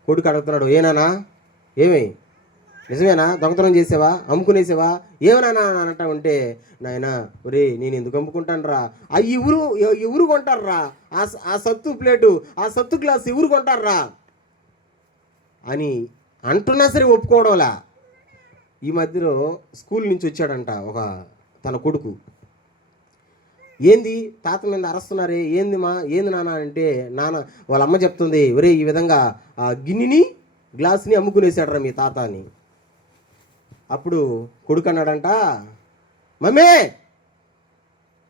కొడుకు అడుగుతున్నాడు. ఏనానా ఏమి నిజమేనా, దొంగతనం చేసావా, అమ్ముకునేసావా, ఏమన్నా అనటా ఉంటే, నాయన ఒరే నేను ఎందుకు అమ్ముకుంటాను రా, ఆ ఎవరు కొంటారా, ఆ సత్తు ప్లేటు, ఆ సత్తు గ్లాస్ ఎవరు కొంటారా అని అంటున్నా సరే ఒప్పుకోవడంలా. ఈ మధ్యలో స్కూల్ నుంచి వచ్చాడంట ఒక తన కొడుకు. ఏంది తాత మీద అరుస్తున్నారే, ఏంది నాన్న అంటే, నాన్న వాళ్ళ అమ్మ చెప్తుంది, ఒరే ఈ విధంగా ఆ గిన్నెని గ్లాస్ని అమ్ముకునేసాడరా మీ తాత అని. అప్పుడు కొడుకు అన్నాడంట, మమ్మీ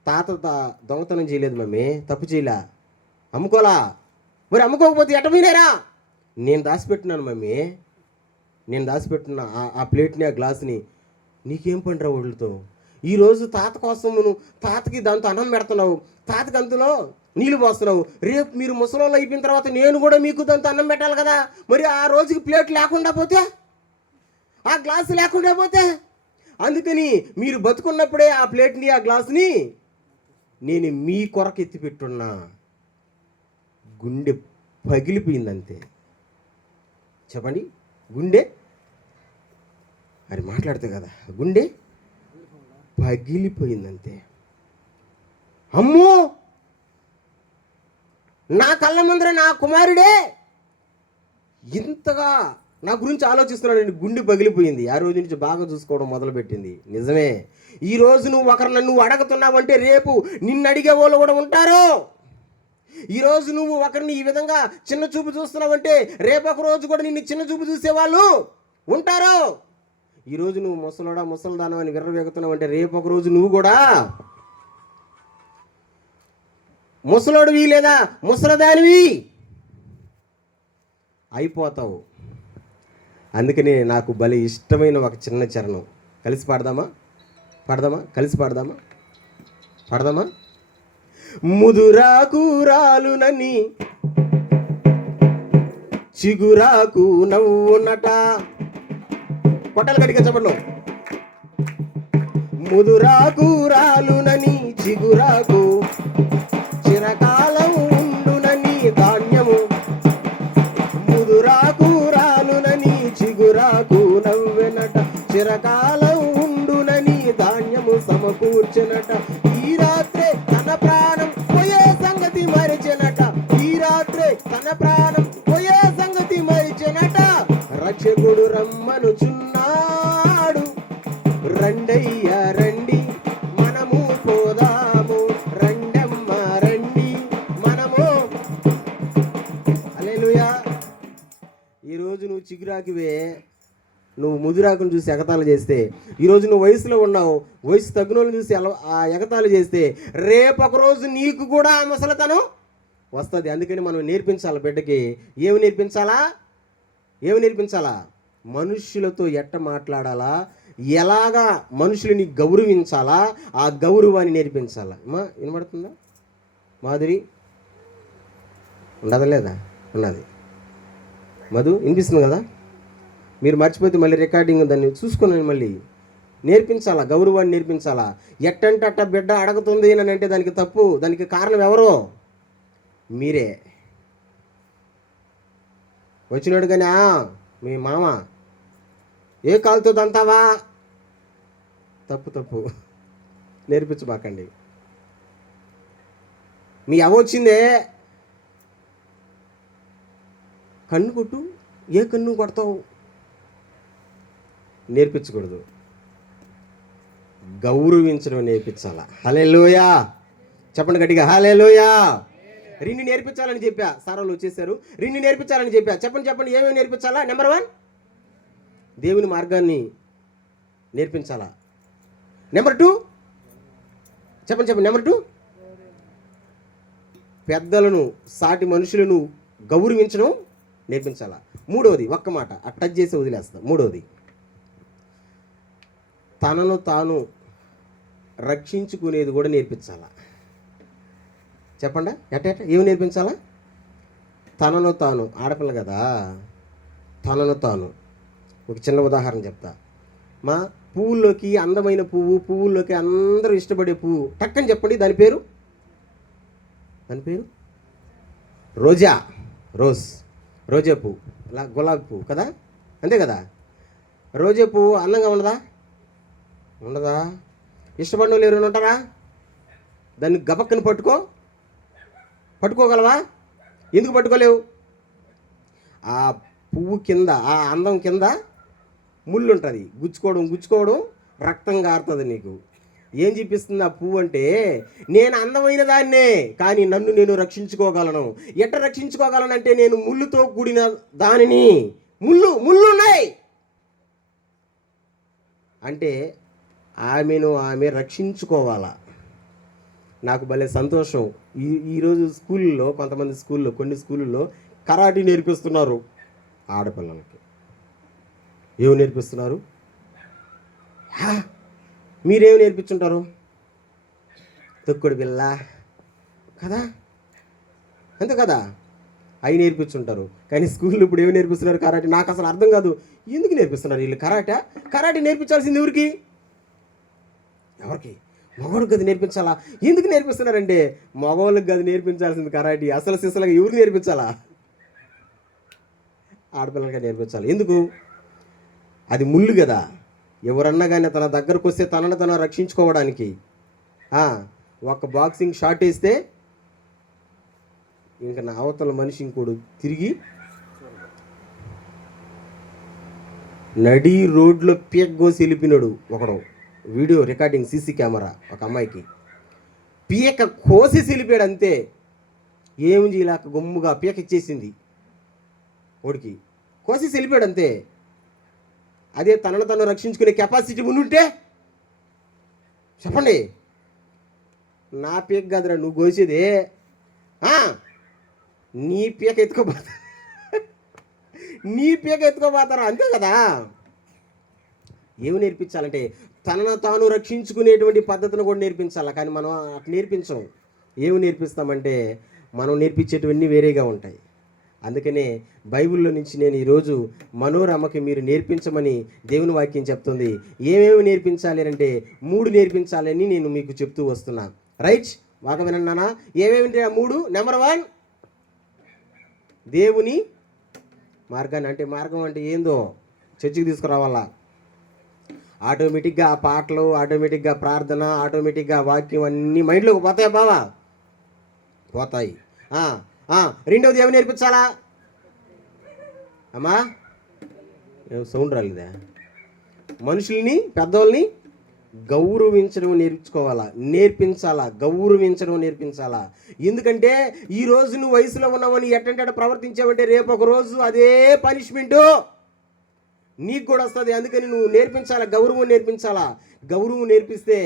తాత దొంగతనం చేయలేదు మమ్మీ, తప్పు చేయలే, అమ్ముకోలా. మరి అమ్ముకోకపోతే ఎట్ట పోయినారా? నేను దాచిపెట్టినాను మమ్మీ, నేను దాచిపెట్టిన ఆ ప్లేట్ని, ఆ గ్లాస్ని. నీకేం పండురా ఒళ్ళతో? ఈరోజు తాత కోసం నువ్వు తాతకి దాంతో అన్నం పెడుతున్నావు, తాతకి అంతలో నీళ్ళు పోస్తున్నావు. రేపు మీరు ముసలోళ్ళు అయిపోయిన తర్వాత నేను కూడా మీకు దాంతో అన్నం పెట్టాలి కదా. మరి ఆ రోజుకి ప్లేట్ లేకుండా పోతే, ఆ గ్లాసు లేకుండా పోతే, అందుకని మీరు బతుకున్నప్పుడే ఆ ప్లేట్ని, ఆ గ్లాసుని నేను మీ కొరకు ఎత్తి పెట్టున్నా. గుండె పగిలిపోయిందంతే. చెప్పండి, గుండె అది మాట్లాడితే కదా, గుండె పగిలిపోయిందంతే. అమ్మో నా కళ్ళ ముందర నా కుమారుడే ఇంతగా నా గురించి ఆలోచిస్తున్నాడు, గుండె పగిలిపోయింది. ఆ రోజు నుంచి బాగా చూసుకోవడం మొదలుపెట్టింది. నిజమే, ఈరోజు నువ్వు ఒకరిని నువ్వు అడుగుతున్నావంటే రేపు నిన్ను అడిగే వాళ్ళు కూడా ఉంటారు. ఈరోజు నువ్వు ఒకరిని ఈ విధంగా చిన్న చూపు చూస్తున్నావంటే రేపు ఒక రోజు కూడా నిన్ను చిన్న చూపు చూసేవాళ్ళు ఉంటారు. ఈరోజు నువ్వు ముసలోడా ముసలిదానం అని విర్రవేగుతున్నావంటే రేపు ఒక రోజు నువ్వు కూడా ముసలోడివి లేదా ముసలదానివి అయిపోతావు. అందుకని నాకు భలే ఇష్టమైన ఒక చిన్న చరణం, కలిసి పాడదామా? కలిసి పాడదామా? ముదురాకు రాలునని చిగురాకు నవ్వునట. కొట్టలు గడిగా చెప్పండి. ముదురాకు రాలునని చిగురాకు చిరకాలం ఉండునని ధాన్యము. ముదురాకు రాలునని చిగురాకు నవ్వెనట, చిరకాలం ఉండునని ధాన్యము సమకూర్చెనట. ఈ రాత్రే తన ప్రాణం పోయే సంగతి మరిచెనట, ఈ రాత్రే తన ప్రాణం పోయే సంగతి మరిచెనట. రక్షకుడు రమ్మనుచున్నాడు, రండయ్య రండి మనము పోదాము, రండమ్మ రండి మనము. హల్లెలూయా. ఈరోజు నువ్వు చిగురాకివే, నువ్వు ముదిరాకును చూసి ఎగతాళి చేస్తే, ఈరోజు నువ్వు వయసులో ఉన్నావు, వయసు తగ్గినోళ్ళని చూసి ఆ ఎగతాళి చేస్తే రేపు ఒకరోజు నీకు కూడా ఆ ముసలితనం వస్తుంది. అందుకని మనం నేర్పించాలి బిడ్డకి. ఏమి నేర్పించాలా? మనుష్యులతో ఎట్ట మాట్లాడాలా, ఎలాగా మనుషులని గౌరవించాలా, ఆ గౌరవాన్ని నేర్పించాలా. అమ్మా వినబడుతుందా? మాధురి ఉండదా లేదా? ఉన్నది. మధు వినిపిస్తుంది కదా? మీరు మర్చిపోతే మళ్ళీ రికార్డింగ్ దాన్ని చూసుకుని మళ్ళీ నేర్పించాలా, గౌరవాన్ని నేర్పించాలా. ఎట్టంటే అట్ట బిడ్డ అడుగుతుంది అని అంటే దానికి తప్పు, దానికి కారణం ఎవరో? మీరే. వచ్చినాడు కానీ మీ మామ ఏ కాలుతో దంతావా, తప్పు నేర్పించబాకండి. మీ అవ్వ వచ్చిందే కన్ను కొట్టు, ఏ కన్ను కొడతావు, నేర్పించకూడదు. గౌరవించడం నేర్పించాలా. హల్లెలూయా చెప్పండి గట్టిగా, హల్లెలూయా. రిన్ని నేర్పించాలని చెప్పా, సారాలు వచ్చేసారు. రిన్ని నేర్పించాలని చెప్పా. చెప్పండి ఏమేమి నేర్పించాలా? నెంబర్ 1 దేవుని మార్గాన్ని నేర్పించాలా. నెంబర్ 2 చెప్పండి నెంబర్ 2 పెద్దలను సాటి మనుషులను గౌరవించడం నేర్పించాలా. 3వది ఒక్క మాట టచ్ చేసి వదిలేస్తాం. 3వది తనను తాను రక్షించుకునేది కూడా నేర్పించాలా. చెప్పండి ఎట్ట ఏమి నేర్పించాలా? తనను తాను, ఆడపిల్ల కదా, తనను తాను. ఒక చిన్న ఉదాహరణ చెప్తా. మా పువ్వుల్లోకి అందమైన పువ్వుల్లోకి అందరూ ఇష్టపడే పువ్వు టక్కని చెప్పండి, దాని పేరు రోజా పువ్వు, ఇలా గులాబీ పువ్వు కదా, అంతే కదా. రోజా పువ్వు అందంగా ఉండదా? ఇష్టపడిన వాళ్ళు ఎవరైనా ఉంటారా? దాన్ని గబక్కని పట్టుకోగలవా? ఎందుకు పట్టుకోలేవు? ఆ పువ్వు కింద, ఆ అందం కింద ముళ్ళు ఉంటుంది. గుచ్చుకోవడం రక్తం కారుతుంది. నీకు ఏం చూపిస్తుంది ఆ పువ్వు అంటే, నేను అందమైన దాన్నే, కానీ నన్ను నేను రక్షించుకోగలను. ఎట్ట రక్షించుకోగలనంటే, నేను ముళ్ళుతో కూడిన దానిని. ముళ్ళున్నాయి అంటే ఆమె రక్షించుకోవాలా. నాకు భలే సంతోషం. ఈరోజు స్కూల్లో కొన్ని స్కూళ్ళల్లో కరాటీ నేర్పిస్తున్నారు ఆడపిల్లలకి. ఏమి నేర్పిస్తున్నారు? మీరేమి నేర్పించుంటారు? తొక్కుడు బిళ్ళ కదా, అంతే కదా, అవి నేర్పించుంటారు. కానీ స్కూల్లో ఇప్పుడు ఏమి నేర్పిస్తున్నారు? కరాటే. నాకు అసలు అర్థం కాదు, ఎందుకు నేర్పిస్తున్నారు వీళ్ళు కరాటే నేర్పించాల్సింది ఎవరికి? మగవాళ్ళకి గది నేర్పించాలా? ఎందుకు నేర్పిస్తున్నారంటే, మగవాళ్ళకి గది నేర్పించాల్సింది కరాటే. అసలు సిసలుగా ఎవరు నేర్పించాలా? ఆడపిల్లలకి నేర్పించాలి. ఎందుకు? అది ముళ్ళు కదా. ఎవరన్నా కానీ తన దగ్గరకు వస్తే తనను రక్షించుకోవడానికి. ఒక బాక్సింగ్ షాట్ వేస్తే ఇంకా నా అవతల మనిషి ఇంకోడు తిరిగి నడి రోడ్లో పీకగోసి వెళ్ళిపోయినాడు ఒకడు. Video recording, CC camera. ఒక అమ్మాయికి పీక కోసి వెళ్ళిపోయాడు అంతే. ఏమి చేయలేక గమ్ముగా పీక ఇచ్చేసింది. ఓడికి కోసి వెళ్ళిపోయాడు అంతే. అదే తనను రక్షించుకునే కెపాసిటీ ఉండుంటే చెప్పండి, నా పీక కాదురా నువ్వు కోసేదే, నీ పీక ఎత్తుకోపోతారా, అంతే కదా. ఏమి నేర్పించాలంటే, తనను తాను రక్షించుకునేటువంటి పద్ధతిని కూడా నేర్పించాలి. కానీ మనం అట్లా నేర్పించం. ఏమి నేర్పిస్తామంటే, మనం నేర్పించేటివన్నీ వేరేగా ఉంటాయి. అందుకనే బైబిల్లో నుంచి నేను ఈరోజు మనోరమకి మీరు నేర్పించమని దేవుని వాక్యం చెప్తుంది. ఏమేమి నేర్పించాలి అంటే 3 నేర్పించాలని నేను మీకు చెప్తూ వస్తున్నా. రైట్, బాగా వినన్నానా? ఏమేమి 3? నెంబర్ 1 దేవుని మార్గాన్ని. అంటే మార్గం అంటే ఏందో చర్చికి తీసుకురావాలా. ఆటోమేటిక్గా ఆ పాటలు, ఆటోమేటిక్గా ప్రార్థన, ఆటోమేటిక్గా వాక్యం అన్నీ మైండ్లోకి పోతాయి బావా, పోతాయి. రెండవది ఏమి నేర్పించాలా అమ్మా? సౌండ్ రాలేదా? మనుషుల్ని, పెద్దవాళ్ళని గౌరవించడం నేర్పించాలా. ఎందుకంటే ఈరోజు నువ్వు వయసులో ఉన్నావని ఎట్టంటే ప్రవర్తించావంటే రేపు ఒక రోజు అదే పనిష్మెంటు నీకు కూడా వస్తుంది. అందుకని నువ్వు నేర్పించాలా, గౌరవం నేర్పించాలా. గౌరవం నేర్పిస్తే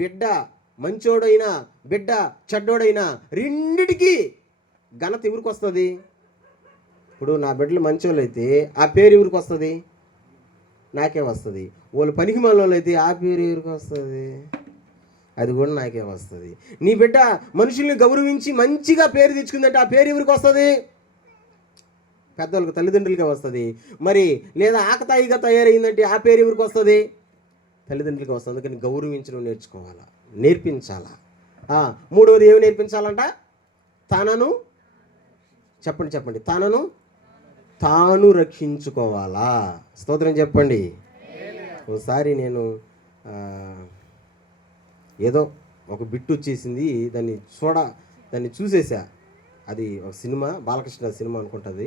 బిడ్డ మంచోడైనా బిడ్డ చెడ్డోడైనా రెండిటికి ఘనత ఎవరికి వస్తుంది? ఇప్పుడు నా బిడ్డలు మంచోళ్ళు అయితే ఆ పేరు ఎవరికి వస్తుంది? నాకే వస్తుంది. వాళ్ళు పనికి మనోళ్ళు అయితే ఆ పేరు ఎవరికి వస్తుంది? అది కూడా నాకే వస్తుంది. నీ బిడ్డ మనుషుల్ని గౌరవించి మంచిగా పేరు తెచ్చుకుందంటే ఆ పేరు ఎవరికి వస్తుంది? పెద్దవాళ్ళకి, తల్లిదండ్రులకే వస్తుంది. మరి లేదా ఆకతాయిగా తయారైందంటే ఆ పేరు ఎవరికి వస్తుంది? తల్లిదండ్రులకి వస్తుంది. అందుకని గౌరవించడం నేర్పించాలా. 3వది ఏమి నేర్పించాలంట? తనను చెప్పండి తనను తాను రక్షించుకోవాలా. స్తోత్రం చెప్పండి. ఒకసారి నేను ఏదో ఒక బిట్టు వచ్చేసింది, దాన్ని చూసేసా. అది ఒక సినిమా, బాలకృష్ణ సినిమా అనుకుంటుంది.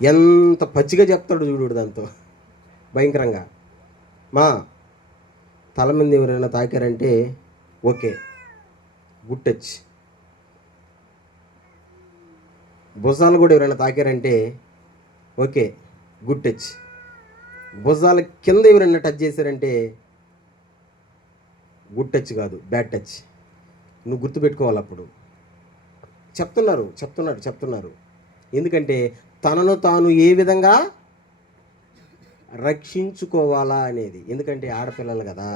ఎంత పచ్చిగా చెప్తాడు చూడు దాంతో, భయంకరంగా. మా తల మీద ఎవరైనా తాకారంటే ఓకే, గుడ్ టచ్. భుజాలు కూడా ఎవరైనా తాకారంటే ఓకే, గుడ్ టచ్. భుజాల కింద ఎవరైనా టచ్ చేశారంటే గుడ్ టచ్ కాదు, బ్యాడ్ టచ్. నువ్వు గుర్తుపెట్టుకోవాలి. అప్పుడు చెప్తున్నారు. ఎందుకంటే తనను తాను ఏ విధంగా రక్షించుకోవాలా అనేది. ఎందుకంటే ఆడపిల్లలు కదా.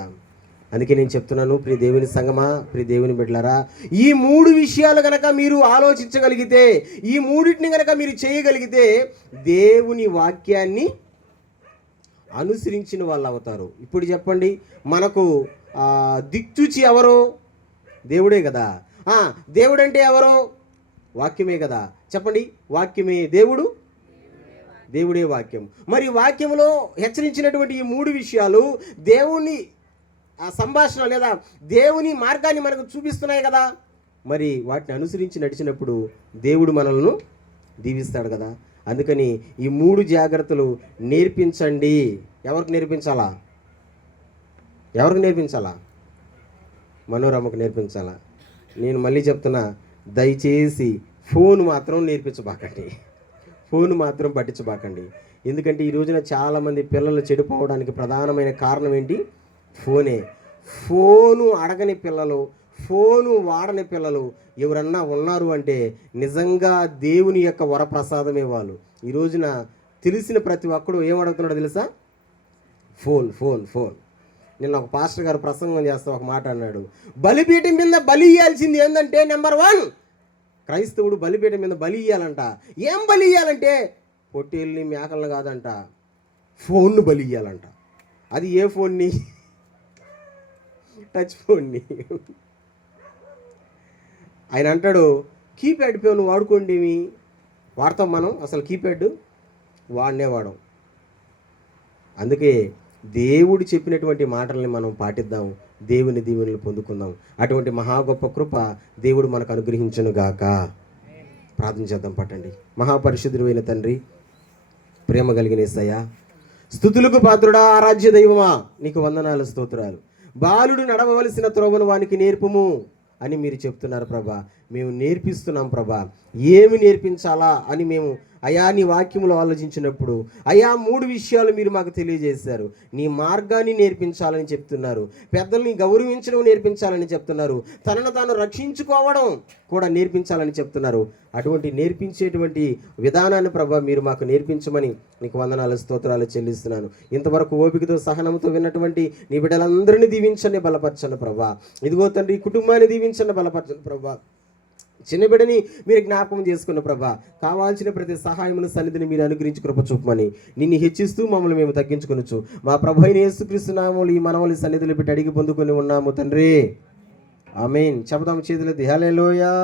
అందుకే నేను చెప్తున్నాను, ప్రియ దేవుని సంగమా, ప్రియ దేవుని బిడ్డలారా, ఈ 3 విషయాలు కనుక మీరు ఆలోచించగలిగితే, ఈ 3టిని కనుక మీరు చేయగలిగితే దేవుని వాక్యాన్ని అనుసరించిన వాళ్ళు అవుతారు. ఇప్పుడు చెప్పండి, మనకు దిక్చూచి ఎవరు? దేవుడే కదా. దేవుడు అంటే ఎవరు? వాక్యమే కదా. చెప్పండి, వాక్యమే దేవుడు, దేవుడే వాక్యం. మరి వాక్యంలో హెచ్చరించినటువంటి ఈ 3 విషయాలు దేవుని సంభాషణ లేదా దేవుని మార్గాన్ని మనకు చూపిస్తున్నాయి కదా. మరి వాటిని అనుసరించి నడిచినప్పుడు దేవుడు మనల్ని దీవిస్తాడు కదా. అందుకని ఈ 3 జాగ్రత్తలు నేర్పించండి. ఎవరికి నేర్పించాలా? మనోరమ్మకు నేర్పించాలా? నేను మళ్ళీ చెప్తున్నా, దయచేసి ఫోన్ మాత్రం పట్టించబాకండి. ఎందుకంటే ఈ రోజున చాలామంది పిల్లలు చెడిపోవడానికి ప్రధానమైన కారణం ఏంటి? ఫోను అడగని పిల్లలు, ఫోను వాడని పిల్లలు ఎవరన్నా ఉన్నారు అంటే నిజంగా దేవుని యొక్క వరప్రసాదమే వాళ్ళు. ఈ రోజున తెలిసిన ప్రతి ఒక్కడు ఏమడుగుతున్నాడో తెలుసా? ఫోన్. నిన్న ఒక పాస్టర్ గారు ప్రసంగం చేస్తా ఒక మాట అన్నాడు, బలిపీఠం మీద బలి ఇయ్యాల్సింది ఏంటంటే నెంబర్ 1 క్రైస్తవుడు బలిపీఠం మీద బలి ఇయ్యాలంట. ఏం బలి ఇయ్యాలంటే పొట్టేళ్ళని, మేకలను కాదంట, ఫోన్ను బలి ఇయ్యాలంట. అది ఏ ఫోన్ని? టచ్ ఫోన్ని. ఆయన అంటాడు, కీప్యాడ్ ఫోన్ వాడుకోండి. వాడతాం మనం? అసలు కీప్యాడ్ వాడడం. అందుకే దేవుడు చెప్పినటువంటి మాటల్ని మనం పాటిద్దాం, దేవుని దీవెనలు పొందుకుందాం. అటువంటి మహా గొప్ప కృప దేవుడు మనకు అనుగ్రహించును గాక. ప్రార్థన చేద్దాం. పట్టండి. మహాపరిశుద్ధుడైన తండ్రి, ప్రేమ కలిగిన యేసయ్యా, స్తుతులకు పాత్రుడా, ఆరాధ్య దైవమా, నీకు వందనాలు, స్తోత్రాలు. బాలుడు నడవవలసిన త్రోవను వానికి నేర్పుము అని మీరు చెప్తున్నారు ప్రభా. మేము నేర్పిస్తున్నాం ప్రభా. ఏమి నేర్పించాలా అని మేము అయా నీ వాక్యములు ఆలోచించినప్పుడు అయా 3 విషయాలు మీరు మాకు తెలియజేశారు. నీ మార్గాన్ని నేర్పించాలని చెప్తున్నారు, పెద్దల్ని గౌరవించడం నేర్పించాలని చెప్తున్నారు, తనను తాను రక్షించుకోవడం కూడా నేర్పించాలని చెప్తున్నారు. అటువంటి నేర్పించేటువంటి విధానాన్ని ప్రభా మీరు మాకు నేర్పించమని నీకు వందనాలు, స్తోత్రాలు చెల్లిస్తున్నాను. ఇంతవరకు ఓపికతో సహనంతో విన్నటువంటి నీ బిడ్డలందరినీ దీవించండి, బలపరచండి ప్రభా. ఇదిగో తండ్రి, కుటుంబాన్ని దీవించండి, బలపరచండి ప్రభా. చిన్న బిడ్డని మీరు జ్ఞాపకం చేసుకున్న ప్రభా. కావాల్సిన ప్రతి సహాయమును సన్నిధిని మీరు అనుగ్రహించి కృప చూపమని నిన్ను హెచ్చిస్తూ మమ్మల్ని మేము తగ్గించుకొనొచ్చు. మా ప్రభు అయిన యేసుక్రీస్తు నామములో ఈ మనవలి సన్నిధిలో పెట్టి అడిగి పొందుకొని ఉన్నాము తండ్రి. ఆమేన్. చెబుదాము చేతులెత్తి హల్లెలూయా.